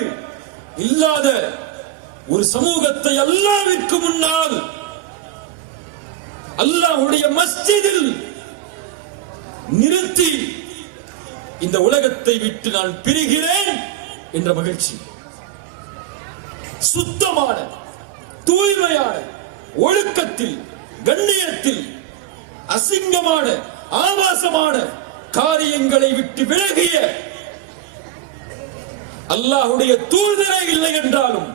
இல்லாத ஒரு சமூகத்தை அல்லாஹ்விற்கு முன்னால் அல்லாஹ்வுடைய மஸ்ஜிதில் நிறுத்தி இந்த உலகத்தை விட்டு நான் பிரிகிறேன் என்ற மகிழ்ச்சி. சுத்தமான, தூய்மையான, ஒழுக்கத்தில், கண்ணியத்தில், அசிங்கமான, ஆபாசமான காரியங்களை விட்டு விலகிய, அல்லாஹ்வுடைய தூதரே இல்லை என்றாலும்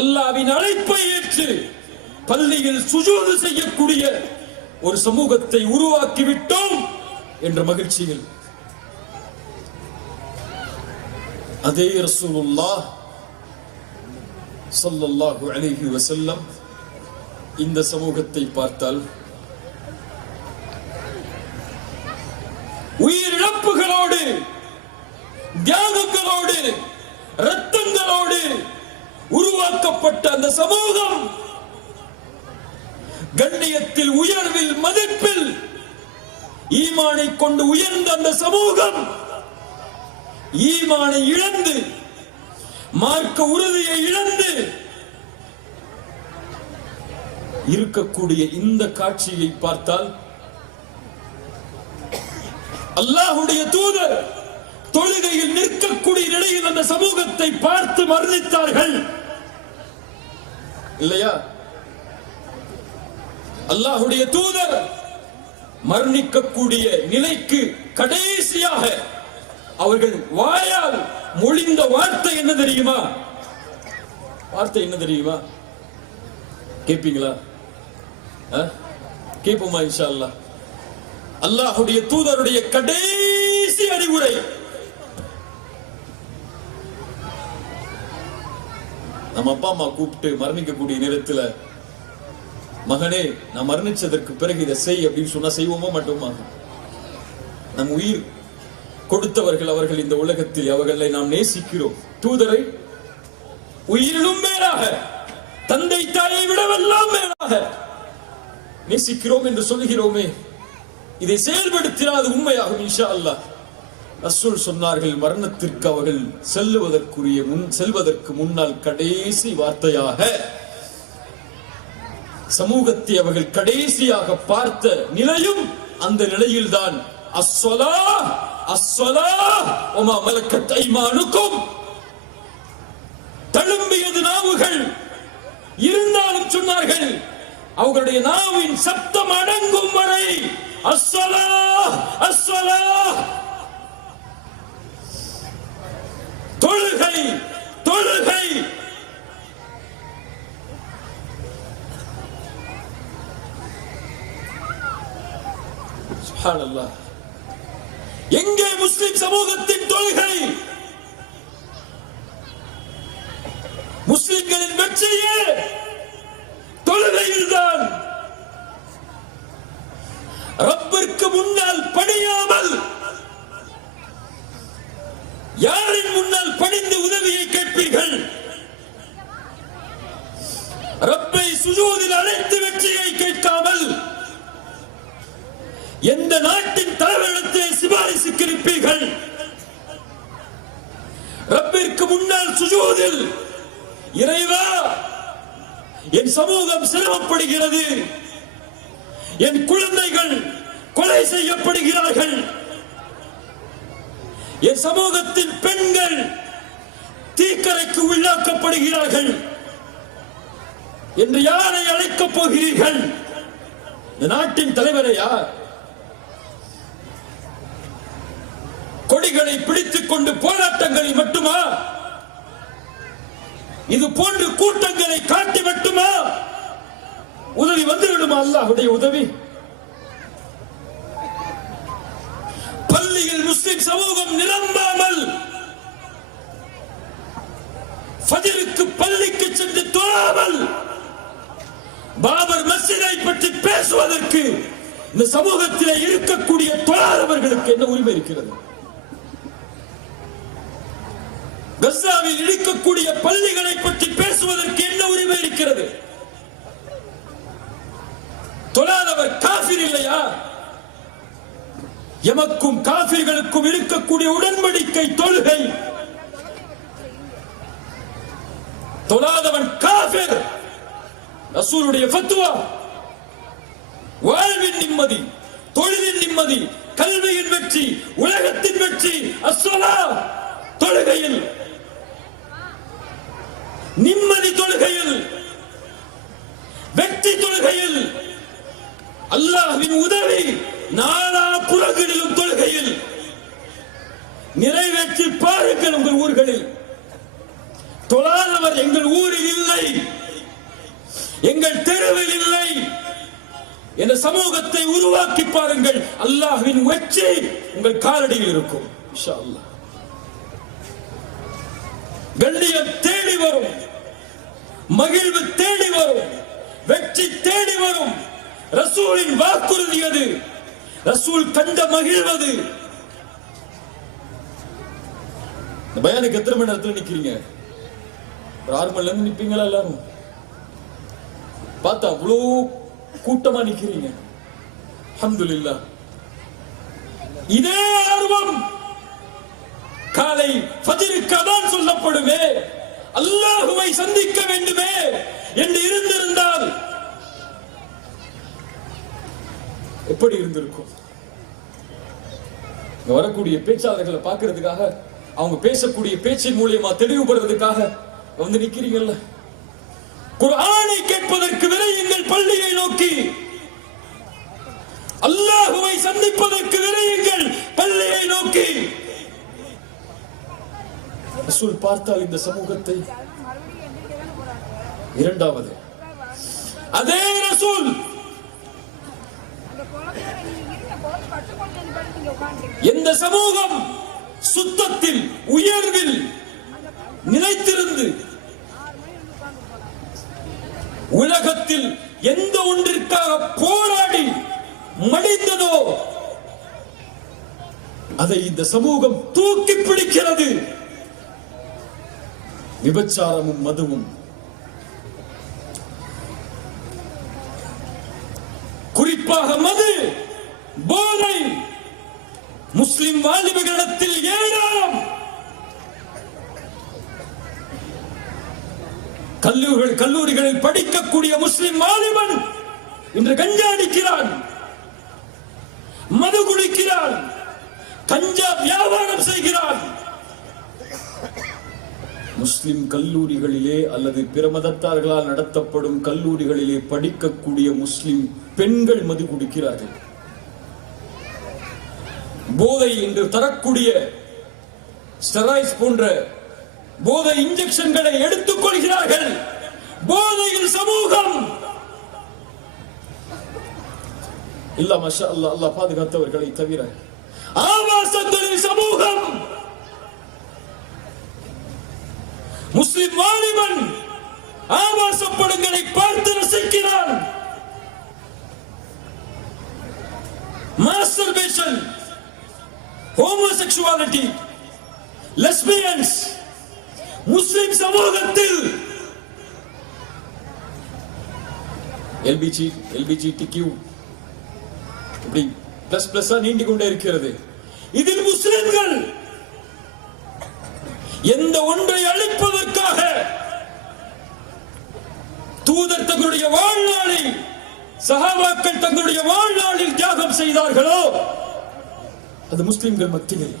அல்லாஹ்வின் அழைப்பை ஏற்று பள்ளியில் சுஜூது செய்யக்கூடிய ஒரு சமூகத்தை உருவாக்கிவிட்டோம் என்ற மகிழ்ச்சியில் அதே ரசூலுல்லாஹ் ஸல்லல்லாஹு அலைஹி வஸல்லம் இந்த சமூகத்தை பார்த்தால் உயிரிழப்புகளோடு, தியாகங்களோடு, இரத்தங்களோடு உருவாக்கப்பட்ட அந்த சமூகம், கண்ணியத்தில், உயர்வில், மதிப்பில் ஈமானை கொண்டு உயர்ந்த அந்த சமூகம் ஈமானை இழந்து, மார்க்க உறுதியை இழந்து இருக்கக்கூடிய இந்த காட்சியை பார்த்தால் அல்லாஹ்வுடைய தூதர் தொழுகையில் நிற்கக்கூடிய நிலையில் அந்த சமூகத்தை பார்த்து மரணித்தார்கள் இல்லையா? அல்லாஹ்வுடைய தூதர் மரணிக்கக்கூடிய நிலைக்கு கடைசியாக அவர்கள் வாயால் மொழிந்த வார்த்தை என்ன தெரியுமா? வார்த்தை என்ன தெரியுமா? கேட்பீங்களா? கேட்போமா இன்ஷா அல்லாஹ். அல்லாஹ்வுடைய தூதருடைய கடைசி அறிவுரை, நம்ம அப்பா அம்மா கூப்பிட்டு மரணிக்கக்கூடிய நேரத்துல, மகனே நான் மரணிச்சதற்கு பிறகு இதை செய் அப்படின்னு சொன்னா செய்வோமா மாட்டோமா? நம் உயிர் கொடுத்தவர்கள் அவர்கள் இந்த உலகத்தில், அவர்களை நாம் நேசிக்கிறோம். தூதரை உயிரிலும் மேலாக, தந்தை தாயை விடவெல்லாம் மேலாக நேசிக்கிறோம் என்று சொல்கிறோமே, இதை செயல்படுத்தினால் அது உண்மையாகும் இன்ஷா அல்லாஹ். ரசூல் சொன்னார்கள், மரணத்திற்கு அவர்கள் செல்வதற்கு முன்னால் கடைசி வார்த்தையாக சமூகத்தை அவர்கள் கடைசியாக பார்த்த நிலையும் அந்த நிலையில்தான் அஸ்ஸலாஹ் அஸ்ஸலாஹ் வமா மலக்கத் ஐமானுக்கும். தழும்பியது நாவுகள் இருந்தாலும் சொன்னார்கள், அவர்களுடைய நாவின் சப்தம் அடங்கும் வரை அஸ்ஸலாஹ் அஸ்ஸலாஹ், தொழுகை தொழுகை. சுப்ஹானல்லாஹ். எங்கே முஸ்லிம் சமூகத்தின் தொழுகை? முஸ்லிம்களின் வெற்றியே தொழுகையில்தான். ரப்பிற்கு முன்னால் பணியாமல் யாரின் முன்னால் பணிந்து உதவியை கேட்பீர்கள்? ரப்பை சுஜூதில் அழைத்து வெற்றியை கேட்காமல் எந்த நாட்டின் தலைவரிடத்திலே சிபாரிசுக்கு இருப்பீர்கள்? ரப்பிற்கு முன்னால் சுஜூதில், இறைவா என் சமூகம் சிரமப்படுகிறது, என் குழந்தைகள் கொலை செய்யப்படுகிறார்கள், என் சமூகத்தின் பெண்கள் தீக்கரைக்கு உள்ளாக்கப்படுகிறார்கள் என்று யாரை அழைக்கப் போகிறீர்கள்? இந்த நாட்டின் தலைவரையா? கொடிகளை பிடித்துக் கொண்டு போராட்டங்களில் மட்டுமா? இது போன்று கூட்டங்களை காட்டி மட்டுமா உதவி வந்துவிடுமா? அல்லாஹ்வுடைய உதவி. பள்ளியில் முஸ்லிம் சமூகம் நிரம்பாமல் ஃபஜ்ருக்கு பள்ளிக்கு சென்று தொழாமல் பாபர் மஸ்ஜிதை பற்றி பேசுவதற்கு இந்த சமூகத்திலே இருக்கக்கூடிய தொழாதவர்களுக்கு என்ன உரிமை இருக்கிறது? கஸாவில் இருக்கக்கூடிய பள்ளிகளை பற்றி பேசுவதற்கு என்ன உரிமை இருக்கிறது? தொழாதவர் காஃபிர் இல்லையா? எமக்கும் காஃபிர்களுக்கும் இருக்கக்கூடிய உடன்படிக்கை தொழுகை. தொழாதவன் காஃபிர். ரசூலுடைய ஃபத்வா. வாழ்வின் நிம்மதி, தொழிலின் நிம்மதி, கல்வியின் வெற்றி, உலகத்தின் வெற்றி அஸ்ஸலாஹ், தொழுகையில். நிம்மதி தொழுகையில், வெற்றி தொழுகையில், அல்லாஹ்வின் உதவி நாலா புறங்களிலும் தொழுகையில். நிறைவேற்றி பாருங்கள் உங்கள் ஊர்களில். தொழாதவர் எங்கள் ஊரில் இல்லை, எங்கள் தெருவில் இல்லை என்ற சமூகத்தை உருவாக்கி பாருங்கள். அல்லாஹ்வின் வெற்றி உங்கள் காலடியில் இருக்கும் இன்ஷா அல்லாஹ். கண்ணியம் தேடி வரும், மகிழ்வு தேடி வரும், வெற்றி தேடி வரும். ரசூலின் வாக்குறுதி அது. ரசூல் கண்ட மகிழ்வது. பயானுக்கு எத்தனை மணி நேரத்தில் நிக்கிறீங்க? ஒரு 6 மணில இருந்து நிப்பீங்களா? எல்லாரும் பார்த்தா அவ்வளோ கூட்டமா நிக்கிறீங்க. அல்ஹம்துலில்லாஹ். இதே ஆர்வம் காலை ஃபஜ்ருக்கு அதான் சொல்லப்படுமே, அல்லாஹ்வை சந்திக்க வேண்டுமே என்று இருந்திருந்தால் எப்படி இருந்திருக்கும்? வரக்கூடிய பேச்சாளர்களை பார்க்கிறதுக்காக, அவங்க பேசக்கூடிய பேச்சின் மூலியமா தெளிவுபடுறதுக்காக வந்து நிக்கிறீங்கல்ல. குர்ஆனை கேட்பதற்கு விரையுங்கள் பள்ளியை நோக்கி. அல்லாஹ்வை சந்திப்பதற்கு விரையுங்கள் பள்ளியை நோக்கி. ரசூல் பார்த்தால் இந்த சமூகத்தை. இரண்டாவது, அதே ரசூல் எந்த சமூகம் சுத்தத்தில், உயர்வில் நிலைத்திருந்து எந்த ஒன்றிற்காக போராடி மடிந்ததோ அதை இந்த சமூகம் தூக்கி பிடிக்கிறது. விபச்சாரமும் மதுவும், குறிப்பாக மது, போதை முஸ்லிம் வாலிபர்களிடத்தில் ஏராளம். கல்லூரிகளில் படிக்கக்கூடிய முஸ்லிம் வாலிபன் இன்று கஞ்சா அடிக்கிறான், மது குடிக்கிறான், கஞ்சா வியாபாரம் செய்கிறான். முஸ்லிம் கல்லூரிகளிலே அல்லது பிற மதத்தார்களால் நடத்தப்படும் கல்லூரிகளிலே படிக்கக்கூடிய முஸ்லிம் பெண்கள் மது குடிக்கிறார்கள். போதை என்று தரக்கூடிய ஸ்டெராய்ட்ஸ் போன்ற போதை இன்ஜெக்ஷன்களை எடுத்துக் கொள்கிறார்கள். போதையில் சமூகம் இல்ல, மாஷா அல்லாஹ், அல்லாஹ் பாதுகாத்தவர்களை தவிர ஆபாசங்களில் சமூகம். முஸ்லிம் வாலிபன் ஆபாச படங்களை பார்த்து ரசிக்கிறான். மாஸ்டர்பேஷன், ஹோமோசெக்சுவாலிட்டி, லெஸ்பியன்ஸ் முஸ்லிம் சமூகத்தில் LGBTQ இப்படி பிளஸ் பிளஸ் நீண்டு கொண்டே இருக்கிறது. இதில் முஸ்லிம்கள் எந்த ஒன்றை அழிப்பதற்காக தூதர் தங்களுடைய வாழ்நாளில், சஹாபாக்கள் தங்களுடைய வாழ்நாளில் தியாகம் செய்தார்களோ அது முஸ்லிம்கள் மத்தியில்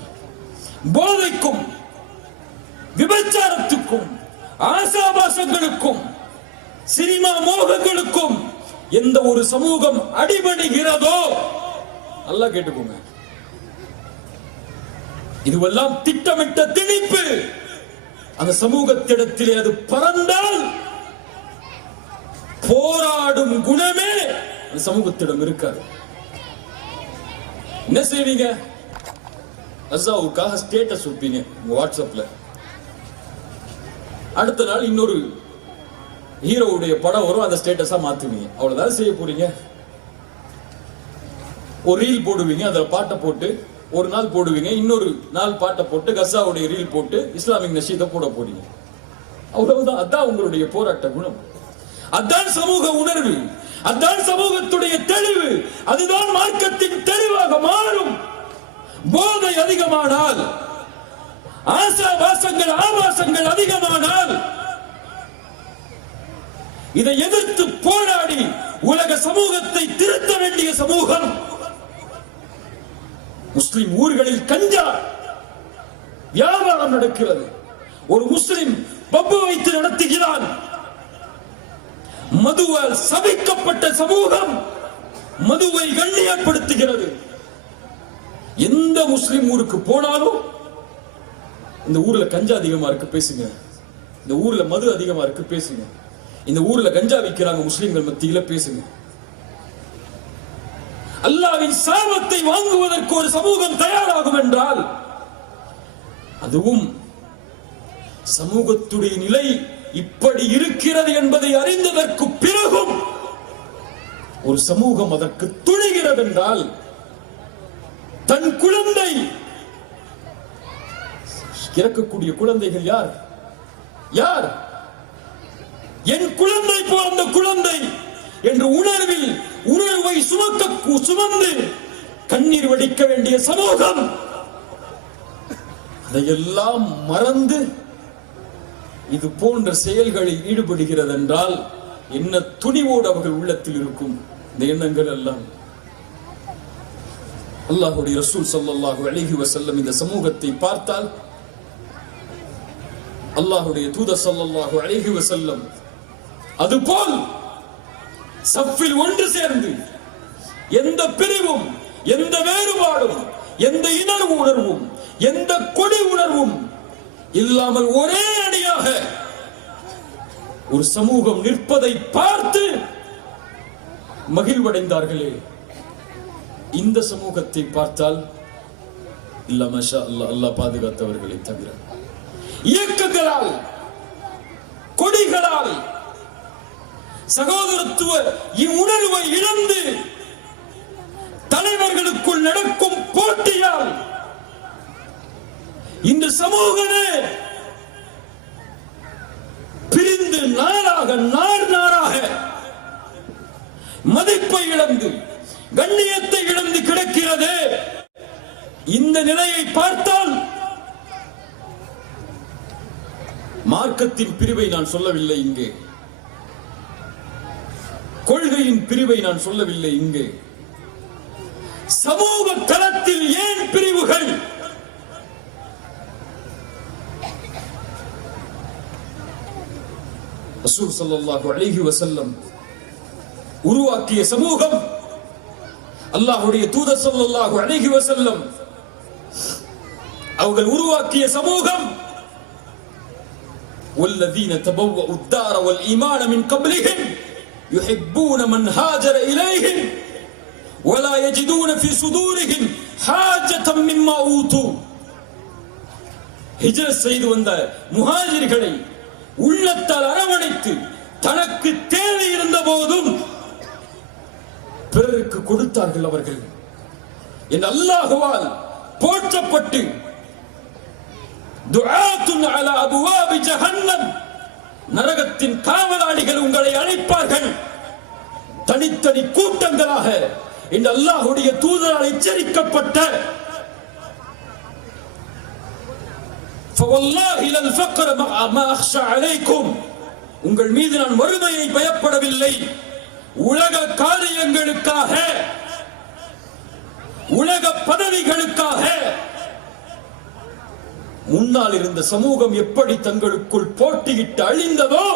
போதைக்கும், விபச்சாரத்துக்கும், ஆசாபாசங்களுக்கும், சினிமா மோகங்களுக்கும் எந்த ஒரு சமூகம் அடிபடுகிறதோ, அல்லாஹ் கேட்டுக்கோங்க, இதுவெல்லாம் திட்டமிட்ட திணிப்பு. அந்த சமூகத்திடத்திலே அது பறந்தால் போராடும் குணமே அந்த சமூகத்திடம் இருக்காது. என்ன செய்வீங்க? அசாவுக்காக ஸ்டேட்டஸ் வைப்பீங்க உங்க வாட்ஸ்அப்ல. அடுத்த நாள் இன்னொரு ஹீரோவுடைய படம் வரும், அந்த ஸ்டேட்டஸா மாத்துவீங்க. அவ்வளவுதான் செய்ய போறீங்க. ஒரு ரீல் போடுவீங்க, அதுல பாட்டை போட்டு ஒரு நாள் போடுவீங்க, இன்னொரு நாள் பாட்டை போட்டு கசாவுடைய ரீல் போட்டு இஸ்லாமிக் நஷீதை போட போறீங்க. அவ்வளவுதான். அதான் உங்களுடைய போராட்ட குணம், அதான் சமூக உணர்வு, அதான் சமூகத்துடைய தெளிவு, அதுதான் மார்க்கத்தின் தெளிவாக மாறும். போதை அதிகமானால், ஆசாபாசங்கள் ஆபாசங்கள் அதிகமானால், இதை எதிர்த்து போராடி உலக சமூகத்தை திருத்த வேண்டிய சமூகம். முஸ்லிம் ஊர்களில் கஞ்சா வியாபாரம் நடக்கிறது. ஒரு முஸ்லிம் பப்பு வைத்து நடத்துகிறான். மதுவால் சபிக்கப்பட்ட சமூகம் மதுவை கண்ணியப்படுத்துகிறது. எந்த முஸ்லிம் ஊருக்கு போனாலும் இந்த ஊர்ல கஞ்சா அதிகமா இருக்கு பேசுங்க, இந்த ஊர்ல மது அதிகமா இருக்கு பேசுங்க, இந்த ஊர்ல கஞ்சா விற்கிறாங்க முஸ்லிம்கள் மத்தியில பேசுங்க. அல்லாஹ்வின் சாபத்தை வாங்குவதற்கு ஒரு சமூகம் தயாராகும் என்றால், அதுவும் சமூகத்துடைய நிலை இப்படி இருக்கிறது என்பதை அறிந்ததற்கு பிறகும் ஒரு சமூகம் அதற்கு துணிகிறது என்றால், தன் குழந்தை, இறக்கக்கூடிய குழந்தைகள் யார் யார்? என் குழந்தை பிறந்த குழந்தை என்ற உணர்வை சுமந்து கண்ணீர் வடிக்க வேண்டிய சமூகம் அதையெல்லாம் மறந்து இது போன்ற செயல்களில் ஈடுபடுகிறது என்றால், என்ன துணிவோடு அவர்கள் உள்ளத்தில் இருக்கும் இந்த எண்ணங்கள் எல்லாம். அல்லாஹ்வுடைய ரசூல் ஸல்லல்லாஹு அலைஹி வஸல்லம் இந்த சமூகத்தை பார்த்தால், அல்லாஹ்வுடைய தூதர் ஸல்லல்லாஹு அலைஹி வஸல்லம் அதுபோல் சஃபில் ஒன்று சேர்ந்து எந்த பிரிவும், எந்த வேறுபாடும், எந்த இன உணர்வும், எந்த கொடி உணர்வும் இல்லாமல் ஒரே அடியாக ஒரு சமூகம் நிற்பதை பார்த்து மகிழ்வடைந்தார்களே, இந்த சமூகத்தை பார்த்தால் இல்ல மாஷா அல்லாஹ், அல்லாஹ் பாதுகாத்தவர்களை தவிர இயக்கங்களால், கொடிகளால், சகோதரத்துவ உணர்வை இழந்து தலைவர்களுக்குள் நடக்கும் போட்டியால் இந்த சமூகமே பிரிந்து நாளாக நாளாக மதிப்பை இழந்து கண்ணியத்தை இழந்து கிடக்கிறது. இந்த நிலையை பார்த்தால் மார்க்கத்தின் பிரிவை நான் சொல்லவில்லை இங்கே, கொள்கையின் பிரிவை நான் சொல்லவில்லை இங்கே, சமூக தளத்தில் ஏன் பிரிவுகள்? ரசூல் ஸல்லல்லாஹு அலைஹி வஸல்லம் உருவாக்கிய சமூகம், அல்லாஹ்வுடைய தூதர் ஸல்லல்லாஹு அலைஹி வஸல்லம் அவர்கள் உருவாக்கிய சமூகம், والذين تبوأوا الدار والإيمان من قبلهم يحبون من هاجر إليهم ولا يجدون في صدورهم حاجة مما أوتوا. ஹிஜ்ரத் செய்து வந்த முஹாஜிர்களை உள்ளத்தால் அரவணைத்து தனக்கு தேவை இருந்த போதும் பிறருக்கு கொடுத்தார்கள். அவர்கள் என் அல்லாஹ்வால் போற்றப்பட்டு துஆத்துன் அலா அபுவாபி ஜஹன்னம், நரகத்தின் காவலாளிகள் உங்களை அழைப்பார்கள். தனித்தனி கூட்டங்களாக இந்த அல்லாஹ்வுடைய தூதரால் எச்சரிக்கப்பட்ட فوالله للفقر ما اخشى عليكم, உங்கள் மீது நான் வறுமையை பயப்படவில்லை. உலக காரியங்களுக்காக, உலக பதவிகளுக்காக முன்னால் இருந்த சமூகம் எப்படி தங்களுக்குள் போட்டியிட்டு அழிந்ததோ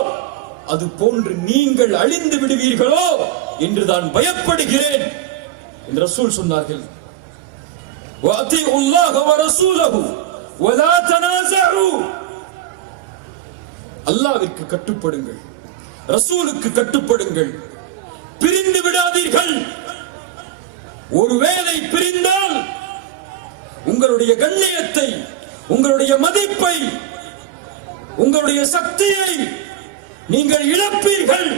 அது போன்று நீங்கள் அழிந்து விடுவீர்களோ என்று தான் பயப்படுகிறேன் என்று ரசூல் சொன்னார்கள். وَأَطِيعُوا اللَّهَ وَرَسُولَهُ وَلَا تَنَازَعُوا. அல்லாஹ்விற்கு கட்டுப்படுங்கள், ரசூலுக்கு கட்டுப்படுங்கள், பிரிந்து விடாதீர்கள். ஒருவேளை பிரிந்தால் உங்களுடைய கண்ணியத்தை, உங்களுடைய மதிப்பை, உங்களுடைய சக்தியை நீங்கள் இழப்பீர்கள்.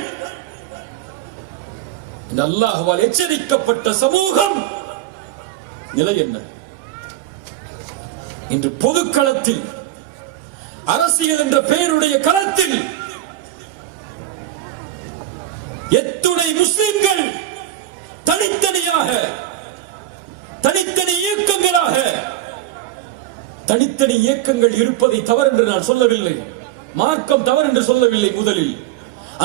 அல்லாஹ்வால் எச்சரிக்கப்பட்ட சமூகம் நிலை என்ன? இன்று பொதுக்களத்தில், அரசியல் என்ற பெயருடைய களத்தில் எத்துணை முஸ்லிம்கள் தனித்தனியாக, தனித்தனி இயக்கங்களாக, தனித்தனி இயக்கங்கள் இருப்பதை தவறு என்று நான் சொல்லவில்லை, மார்க்கம் தவறு என்று சொல்லவில்லை. முதலில்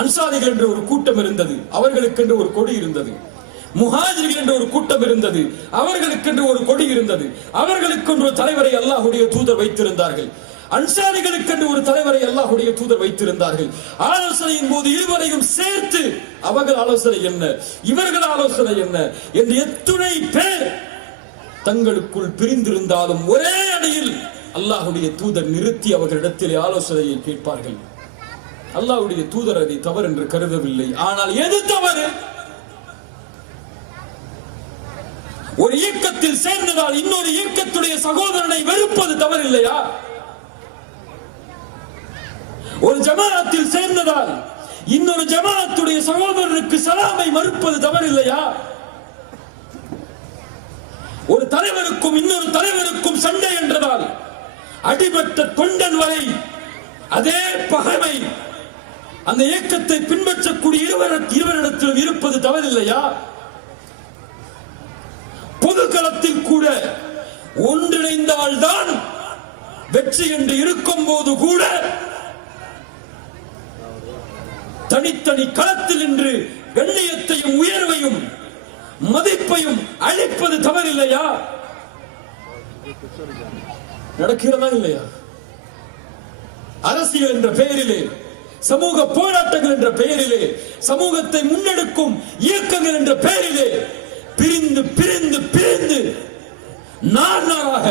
அன்சாரிகள் என்ற ஒரு கூட்டம் இருந்தது, அவர்களுக்கென்று ஒரு கொடி இருந்தது. முஹாஜிர்கள் என்ற ஒரு கூட்டம் இருந்தது, அவர்களுக்கென்று ஒரு கொடி இருந்தது. அவர்களுக்கென்று ஒரு தலைவரை அல்லாஹ்வுடைய தூதர் வைத்திருந்தார்கள். அன்சாரிகளுக்கென்று ஒரு தலைவரை அல்லாஹ்வுடைய தூதர் வைத்திருந்தார்கள். ஆலோசனையின் போது இருவரையும் சேர்த்து அவர்கள் ஆலோசனை என்ன, இவர்கள் ஆலோசனை என்ன என்று எத்துணை பேர் தங்களுக்குள் பிரிந்திருந்தாலும் ஒரே அணியில் அல்லாஹ்வுடைய தூதர் நிறுத்தி அவர்களிடத்திலே ஆலோசனையை கேட்பார்கள். அல்லாஹ்வுடைய தூதர் அதை தவறு என்று கருதவில்லை. ஆனால் எது தவறு? ஒரு இயக்கத்தில் சேர்ந்ததால் இன்னொரு இயக்கத்துடைய சகோதரனை வெறுப்பது தவறு இல்லையா? ஒரு ஜமாஅத்தில் சேர்ந்ததால் இன்னொரு ஜமாஅத்துடைய சகோதரனுக்கு சலாமை மறுப்பது தவறு இல்லையா? ஒரு தலைவருக்கும் இன்னொரு தலைவருக்கும் சண்டை என்றதால் அடிபட்ட தொண்டன் வரை அதே பகைமை அந்த இயக்கத்தை பின்பற்றக்கூடிய இருவரிடத்தில் இருப்பது தவறில்லையா? பொதுக்களத்தில் கூட ஒன்றிணைந்தால்தான் வெற்றி என்று இருக்கும் போது கூட தனித்தனி களத்தில் நின்று கண்ணியத்தையும் உயர்வையும் மதிப்பையும் அளிப்பது தவறில்லையா? நடக்கிறதா இல்லையா? அரசியல் என்ற பெயரிலே, சமூக போராட்டங்கள் என்ற பெயரிலே, சமூகத்தை முன்னெடுக்கும் இயக்கங்கள் என்ற பெயரிலே பிரிந்து பிரிந்து பிரிந்து நாளாக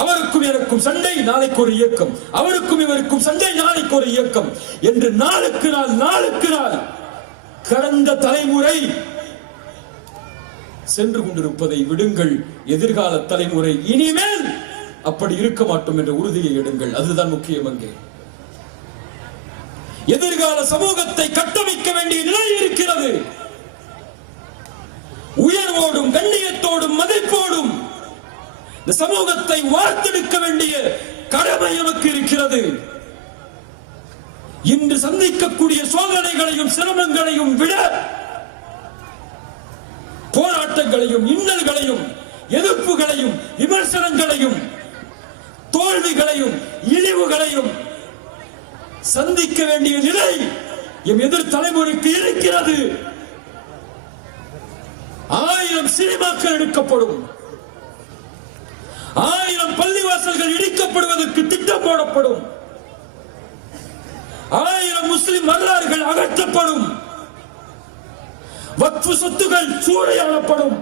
அவருக்கும் எனக்கும் சண்டை, நாளைக்கு ஒரு இயக்கம், அவருக்கும் இவருக்கும் சண்டை, நாளைக்கு ஒரு இயக்கம் என்று நாளுக்கு நாள் நாளுக்கு நாள் கடந்த தலைமுறை சென்று கொண்டிருப்பதை விடுங்கள். எதிர்கால தலைமுறை இனிமேல் அப்படி இருக்க மாட்டோம் என்ற உறுதியை எடுங்கள். அதுதான் முக்கியம். அங்கே எதிர்கால சமூகத்தை கட்டமைக்க வேண்டிய நிலை இருக்கிறது. உயர்வோடும் கண்ணியத்தோடும் மதிப்போடும் இந்த சமூகத்தை வார்த்தெடுக்க வேண்டிய கடமை நமக்கு இருக்கிறது. இன்று சந்திக்கக்கூடிய சோதனைகளையும் சிரமங்களையும் விட போராட்டங்களையும் இன்னல்களையும் எதிர்ப்புகளையும் விமர்சனங்களையும் தோல்விகளையும் இழிவுகளையும் சந்திக்க வேண்டிய நிலை எம் எதிர் தலைமுறைக்கு இருக்கிறது. 1000 சினிமாக்கள் எடுக்கப்படும், 1000 பள்ளிவாசல்கள் இடிக்கப்படுவதற்கு திட்டம் போடப்படும், 1000 முஸ்லிம் வரலாறுகள் அகற்றப்படும், வக்ஃப் சொத்துகள் சூறையாடப்படும்.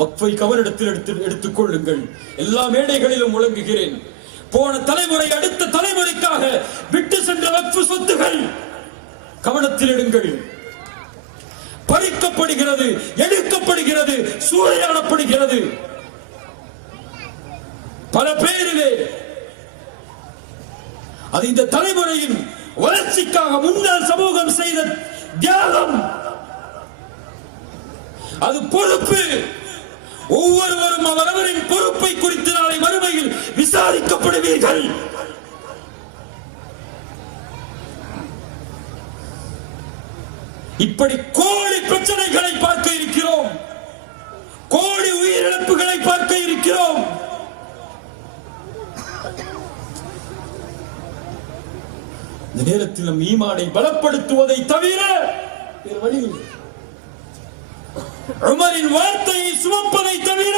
வக்ஃபை கவனிடத்தில் எடுத்துக் கொள்ளுங்கள். எல்லா மேடைகளிலும் முழங்குகிறேன். போன தலைமுறை அடுத்த தலைமுறைக்காக விட்டு சென்ற வக்ஃப் சொத்துகள் கவனத்தில் எடுங்கள். பறிக்கப்படுகிறது, எடுக்கப்படுகிறது, சூறையாடப்படுகிறது. பல பேரிலே அது இந்த தலைமுறையின் வளர்ச்சிக்காக முன்னாள் சமூகம் செய்த தியாகம், அது பொறுப்பு. ஒவ்வொருவரும் அவரவரின் பொறுப்பை குறித்து நாளை மறுமையில் விசாரிக்கப்படுவீர்கள். இப்படி கோடி பிரச்சனைகளை பார்க்க இருக்கிறோம், கோடி உயிரிழப்புகளை பார்க்க இருக்கிறோம். இந்த நேரத்தில் நம் ஈமானை பலப்படுத்துவதை தவிர வேறு வழி இல்லை. உமரின் வார்த்தையை சுமப்பதை தவிர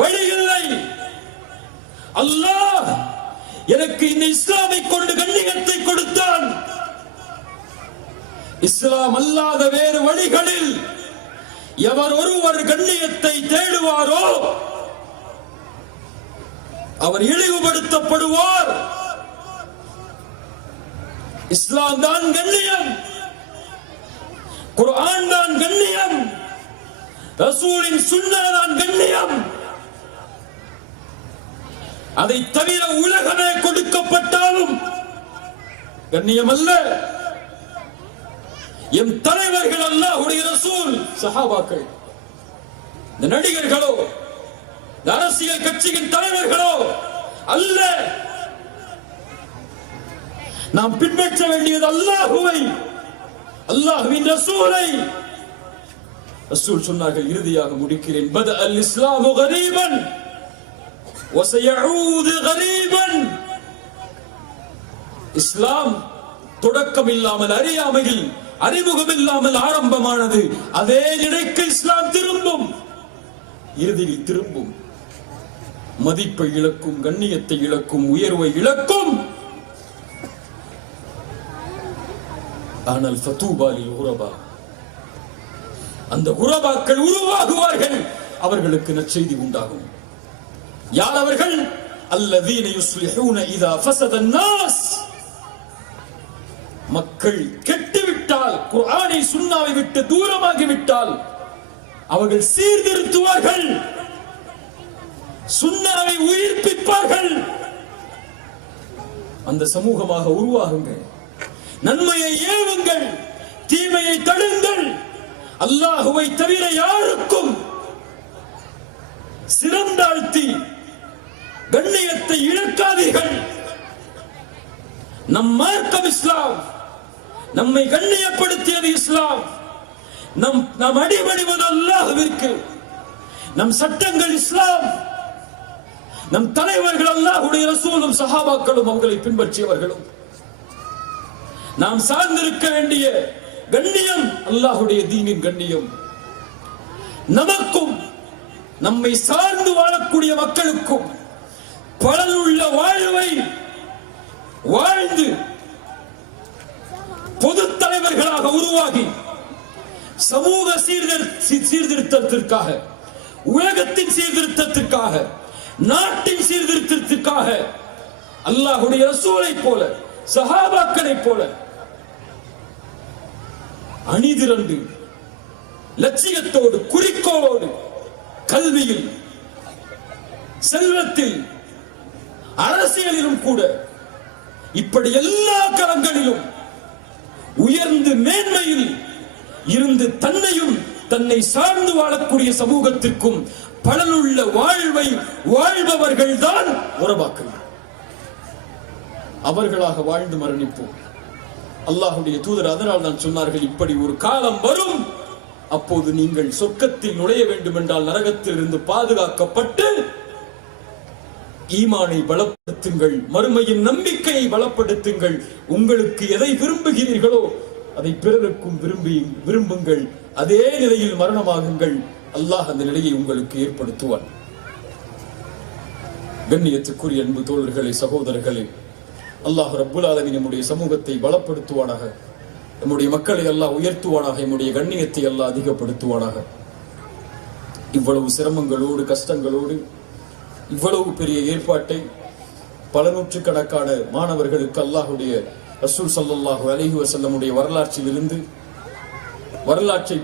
வழி இல்லை. அல்லாஹ் எனக்கு இந்த இஸ்லாமை கொண்டு கண்ணியத்தை கொடுத்தான். இஸ்லாம் அல்லாத வேறு வழிகளில் எவர் ஒருவர் கண்ணியத்தை தேடுவாரோ அவர் இழிவுபடுத்தப்படுவார். இஸ்லாம் தான் கண்ணியம், குர்ஆன் தான் கண்ணியம், ரசூலின் சுன்னா தான் கண்ணியம். அதை தவிர உலகமே கொடுக்கப்பட்டாலும் கண்ணியம் அல்ல. எம் தலைவர்கள் அல்லாஹ்வுடைய ரசூல், சஹாபாக்கள், இந்த நடிகர்களோ இந்த அரசியல் கட்சியின் தலைவர்களோ அல்ல. நாம் பின்பற்ற வேண்டியது அல்லாஹ்வை, அல்லாஹ்வின் ரசூலை. ரசூல் சொன்னார்கள், இறுதியாக முடிக்கிறேன், பத அல் இஸ்லாமு கரீபன் வ சயஊது கரீபன். இஸ்லாம் தொடக்கம் இல்லாமல், அறியாமையில், அறிமுகம் இல்லாமல் ஆரம்பமானது. அதே நிலைக்கு இஸ்லாம் திரும்பும், இறுதியில் திரும்பும். மதிப்பை இழக்கும், கண்ணியத்தை இழக்கும், உயர்வை இழக்கும். ஆனால் ஃபதூபாலில் உரபா, அந்த உரபாக்கள் உருவாகுவார்கள், அவர்களுக்கு நற்செய்தி உண்டாகும். யார் அவர்கள்? அல்லதீன யுஸ்லிஹூன இதா ஃபஸத அன்-நாஸ். மக்கள் கெட்டுவிட்டால், குர்ஆனை சுன்னாவை விட்டு தூரமாகிவிட்டால் அவர்கள் சீர்திருத்துவார்கள், சுன்னாவை உயிர்ப்பிப்பார்கள். அந்த சமூகமாக உருவாகுங்க. நன்மையை ஏவுங்கள், தீமையை தடுங்கள். அல்லாஹுவை தவிர யாருக்கும் சிறந்தாழ்த்தி கண்ணியத்தை இழக்காதீர்கள். நம் மார்க்கம் இஸ்லாம், நம்மை கண்ணியப்படுத்தியது இஸ்லாம். நம் அடிபணிவது அல்லாஹ்விற்கு. நம் சட்டங்கள் இஸ்லாம். நம் தலைவர்கள் அல்லாஹ்வுடைய ரசூலும் சஹாபாக்களும் அவர்களை பின்பற்றியவர்களும். நாம் சார்ந்திருக்க வேண்டிய கண்ணியம் அல்லாஹ்வுடைய தீனின் கண்ணியம். நமக்கும் நம்மை சார்ந்து வாழக்கூடிய மக்களுக்கும் பலனுள்ள வாழ்வை வாழ்ந்து பொது தலைவர்களாக உருவாகி சமூக சீர்திருத்தத்திற்காக, உலகத்தின் சீர்திருத்தத்திற்காக, நாட்டின் சீர்திருத்தத்திற்காக அல்லாஹ்வுடைய ரசூலை போல, சஹாபாக்களை போல அணிதிரண்டு லட்சியத்தோடு, குறிக்கோளோடு, கல்வியில், செல்வத்தில், அரசியலிலும் கூட இப்படி எல்லா களங்களிலும் உயர்ந்து மேன்மையில் இருந்து தன்னையும் தன்னை சார்ந்து வாழக்கூடிய சமூகத்திற்கும் பலனுள்ள வாழ்வை வாழ்பவர்கள் தான் உறவாக்கள். அவர்களாக வாழ்ந்து மரணிப்போம். அல்லாஹ்வுடைய தூதர் அதனால் தான் சொன்னார்கள், இப்படி ஒரு காலம் வரும், அப்போது நீங்கள் சொர்க்கத்தில் நுழைய வேண்டும் என்றால் நரகத்தில் இருந்து பாதுகாக்கப்பட்டு ஈமானை பலப்படுத்துங்கள், மறுமையின் நம்பிக்கையை பலப்படுத்துங்கள். உங்களுக்கு எதை விரும்புகிறீர்களோ அதை பிறருக்கும் விரும்புங்கள். அதே நிலையில் மரணமாகுங்கள். அல்லாஹ் அந்த நிலையை உங்களுக்கு ஏற்படுத்துவான். கண்ணியத்துக்குரிய அன்பு தோழர்களே, சகோதரர்களே, அல்லாஹ் ரப்புல் ஆலமீன் நம்முடைய சமூகத்தை பலப்படுத்துவானாக. நம்முடைய மக்களை அல்லாஹ் உயர்த்துவானாக. நம்முடைய கண்ணியத்தை அல்லாஹ் அதிகப்படுத்துவானாக. இவ்வளவு சிரமங்களோடு கஷ்டங்களோடு இவ்வளவு பெரிய ஏற்பாட்டை பல நூற்றுக்கணக்கான மாணவர்களுக்கு அல்லாஹ்வுடைய ரசூல் ஸல்லல்லாஹு அலைஹி வஸல்லமுடைய வரலாற்றிலிருந்து வரலாற்றை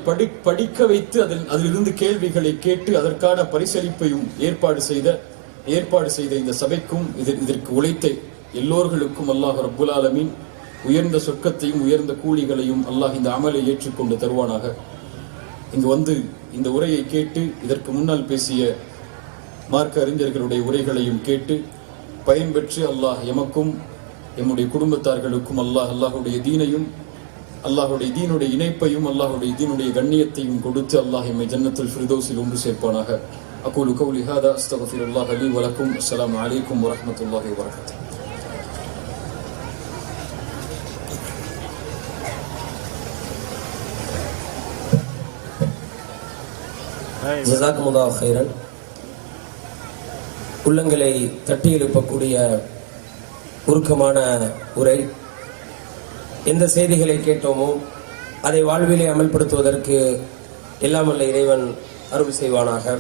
படிக்க வைத்து அதிலிருந்து கேள்விகளை கேட்டு அதற்கான பரிசளிப்பையும் ஏற்பாடு செய்த இந்த சபைக்கும் இதற்கு உழைத்த எல்லோர்களுக்கும் அல்லாஹ் ரப்புல் ஆலமீன் உயர்ந்த சொர்க்கத்தையும் உயர்ந்த கூலிகளையும் அல்லாஹ் இந்த அமலை ஏற்றுக்கொண்டு தருவானாக. இங்கு வந்து இந்த உரையை கேட்டு இதற்கு முன்னால் பேசிய மார்க்க அறிஞர்களுடைய உரைகளையும் கேட்டு பயன்பெற்று அல்லாஹ் எமக்கும் எம்முடைய குடும்பத்தார்களுக்கும் அல்லாஹுடைய தீனையும் அல்லாஹுடைய தீனுடைய இணைப்பையும் அல்லாஹுடைய தீனுடைய கண்ணியத்தையும் கொடுத்து அல்லாஹ் எம்மை ஜன்னத்துல் ஃபிர்தௌஸில் ஒன்று சேர்ப்பானாக. அகூலு கௌலி ஹாதா அஸ்தக்ஃபிருல்லாஹ் லீ வ லக்கும். அஸ்ஸலாமு அலைக்கும் வ ரஹ்மத்துல்லாஹி வ பரகாத்துஹு. ஜஸாக்குமுல்லாஹ் கைரன். உள்ளங்களை தட்டி எழுப்பக்கூடிய உருக்கமான உரை. எந்த செய்திகளை கேட்டோமோ அதை வாழ்விலே அமல்படுத்துவதற்கு எல்லாம் வல்ல இறைவன் அருள் செய்வானாக.